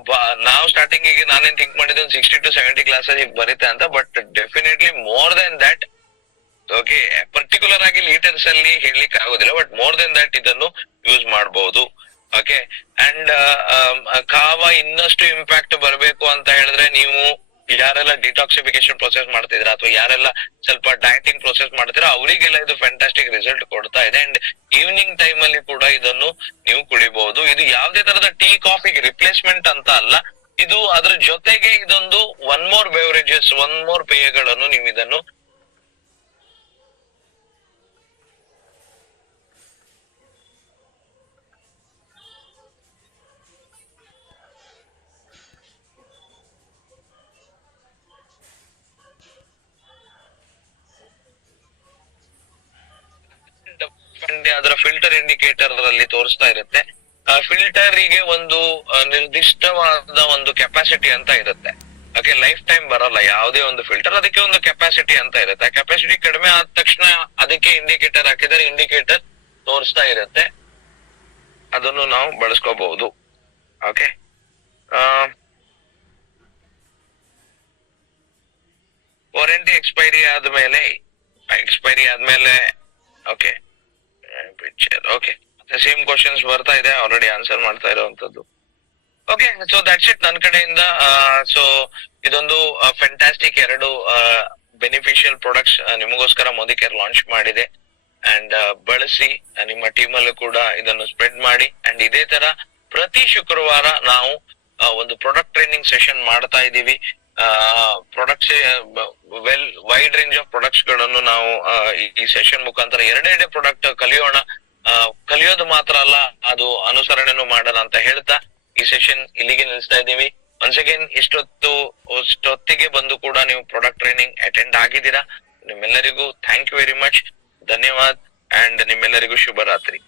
ನಾವು ಸ್ಟಾರ್ಟಿಂಗ್ ಗೆ ನಾನೇನ್ ಥಿಂಕ್ ಮಾಡಿದ್ದೆ 60 to 70 ಕ್ಲಾಸಸ್ ಬರುತ್ತೆ ಅಂತ. But definitely more than that. Okay. Particular ಆಗಿ ಲೀಟರ್ಸ್ ಅಲ್ಲಿ ಹೇಳಲಿಕ್ಕೆ ಆಗೋದಿಲ್ಲ, ಬಟ್ ಮೋರ್ ದೆನ್ ದಟ್ ಇದನ್ನು ಯೂಸ್ ಮಾಡಬಹುದು. ಓಕೆ. ಅಂಡ್ ಕಾವಾ ಇನ್ನಷ್ಟು ಇಂಪ್ಯಾಕ್ಟ್ ಬರಬೇಕು ಅಂತ ಹೇಳಿದ್ರೆ ನೀವು ಯಾರೆಲ್ಲ ಡಿಟಾಕ್ಸಿಫಿಕೇಶನ್ ಪ್ರೊಸೆಸ್ ಮಾಡ್ತಿದ್ರ ಅಥವಾ ಯಾರೆಲ್ಲ ಸ್ವಲ್ಪ ಡಯಟಿಂಗ್ ಪ್ರೊಸೆಸ್ ಮಾಡ್ತೀರಾ ಅವರಿಗೆಲ್ಲ ಇದು ಫ್ಯಾಂಟಾಸ್ಟಿಕ್ ರಿಸಲ್ಟ್ ಕೊಡ್ತಾ ಇದೆ. ಅಂಡ್ ಈವ್ನಿಂಗ್ ಟೈಮ್ ಅಲ್ಲಿ ಕೂಡ ಇದನ್ನು ನೀವು ಕುಡಿಬಹುದು. ಇದು ಯಾವುದೇ ತರದ ಟೀ ಕಾಫಿಗೆ ರಿಪ್ಲೇಸ್ಮೆಂಟ್ ಅಂತ ಅಲ್ಲ. ಇದು ಅದ್ರ ಜೊತೆಗೆ ಇದೊಂದು one more beverages, one more ಪೇಯಗಳನ್ನು ನೀವು ಇದನ್ನು ಅದರ ಫಿಲ್ಟರ್ ಇಂಡಿಕೇಟರ್ ಅಲ್ಲಿ ತೋರಿಸ್ತಾ ಇರುತ್ತೆ. ಫಿಲ್ಟರ್ ಗೆ ಒಂದು ನಿರ್ದಿಷ್ಟವಾದ ಒಂದು ಕೆಪಾಸಿಟಿ ಅಂತ ಇರುತ್ತೆ. ಓಕೆ. ಲೈಫ್ ಟೈಮ್ ಬರಲ್ಲ ಯಾವುದೇ ಒಂದು ಫಿಲ್ಟರ್, ಅದಕ್ಕೆ ಒಂದು ಕೆಪಾಸಿಟಿ ಅಂತ ಇರುತ್ತೆ. ಆ ಕೆಪಾಸಿಟಿ ಕಡಿಮೆ ಆದ ತಕ್ಷಣ ಅದಕ್ಕೆ ಇಂಡಿಕೇಟರ್ ಹಾಕಿದರೆ ಇಂಡಿಕೇಟರ್ ತೋರಿಸ್ತಾ ಇರುತ್ತೆ. ಅದನ್ನು ನಾವು ಬಳಸ್ಕೋಬಹುದು. ಓಕೆ. ವಾರಂಟಿ ಎಕ್ಸ್ಪೈರಿ ಆದ್ಮೇಲೆ okay picture. Okay. Same questions ಬರ್ತಾ ಇದೆ, ಆಲ್ರೆಡಿ ಆನ್ಸರ್ ಮಾಡ್ತಾ ಇರುವಂತದ್ದು. ಓಕೆ. ಸೊ ದಟ್ಸ್ ಇಟ್ ನನ್ನ ಕಡೆಯಿಂದ. ಸೊ ಇದೊಂದು ಫ್ಯಾಂಟಾಸ್ಟಿಕ್ 2 ಬೆನಿಫಿಷಿಯಲ್ ಪ್ರಾಡಕ್ಟ್ಸ್ ನಿಮಗೋಸ್ಕರ ಮೋದಿ ಕೇರ್ ಲಾಂಚ್ ಮಾಡಿದೆ. ಅಂಡ್ ಬಳಸಿ ನಿಮ್ಮ ಟೀಮ್ ಅಲ್ಲೂ ಕೂಡ ಇದನ್ನು ಸ್ಪ್ರೆಡ್ ಮಾಡಿ. ಅಂಡ್ ಇದೇ ತರ ಪ್ರತಿ ಶುಕ್ರವಾರ ನಾವು ಒಂದು ಪ್ರಾಡಕ್ಟ್ ಟ್ರೈನಿಂಗ್ ಸೆಷನ್ ಮಾಡ್ತಾ ಇದೀವಿ. Products wide range of products ಗಳನ್ನು ನಾವು ಈ ಸೆಷನ್ ಮುಖಾಂತರ 2 ಪ್ರಾಡಕ್ಟ್ ಕಲಿಯೋದು ಮಾತ್ರ ಅಲ್ಲ, ಅದು ಅನುಸರಣೆನೂ ಮಾಡೋಣ ಅಂತ ಹೇಳ್ತಾ ಈ ಸೆಷನ್ ಇಲ್ಲಿಗೆ ನಿಲ್ಲಿಸ್ತಾ ಇದ್ದೀವಿ. ಒನ್ಸ್ ಅಗೇನ್ ಇಷ್ಟೊತ್ತಿಗೆ ಬಂದು ಕೂಡ ನೀವು ಪ್ರಾಡಕ್ಟ್ ಟ್ರೈನಿಂಗ್ ಅಟೆಂಡ್ ಆಗಿದ್ದೀರಾ. ನಿಮ್ಮೆಲ್ಲರಿಗೂ ಥ್ಯಾಂಕ್ ಯು ವೆರಿ ಮಚ್, ಧನ್ಯವಾದ. ಅಂಡ್ ನಿಮ್ಮೆಲ್ಲರಿಗೂ ಶುಭರಾತ್ರಿ.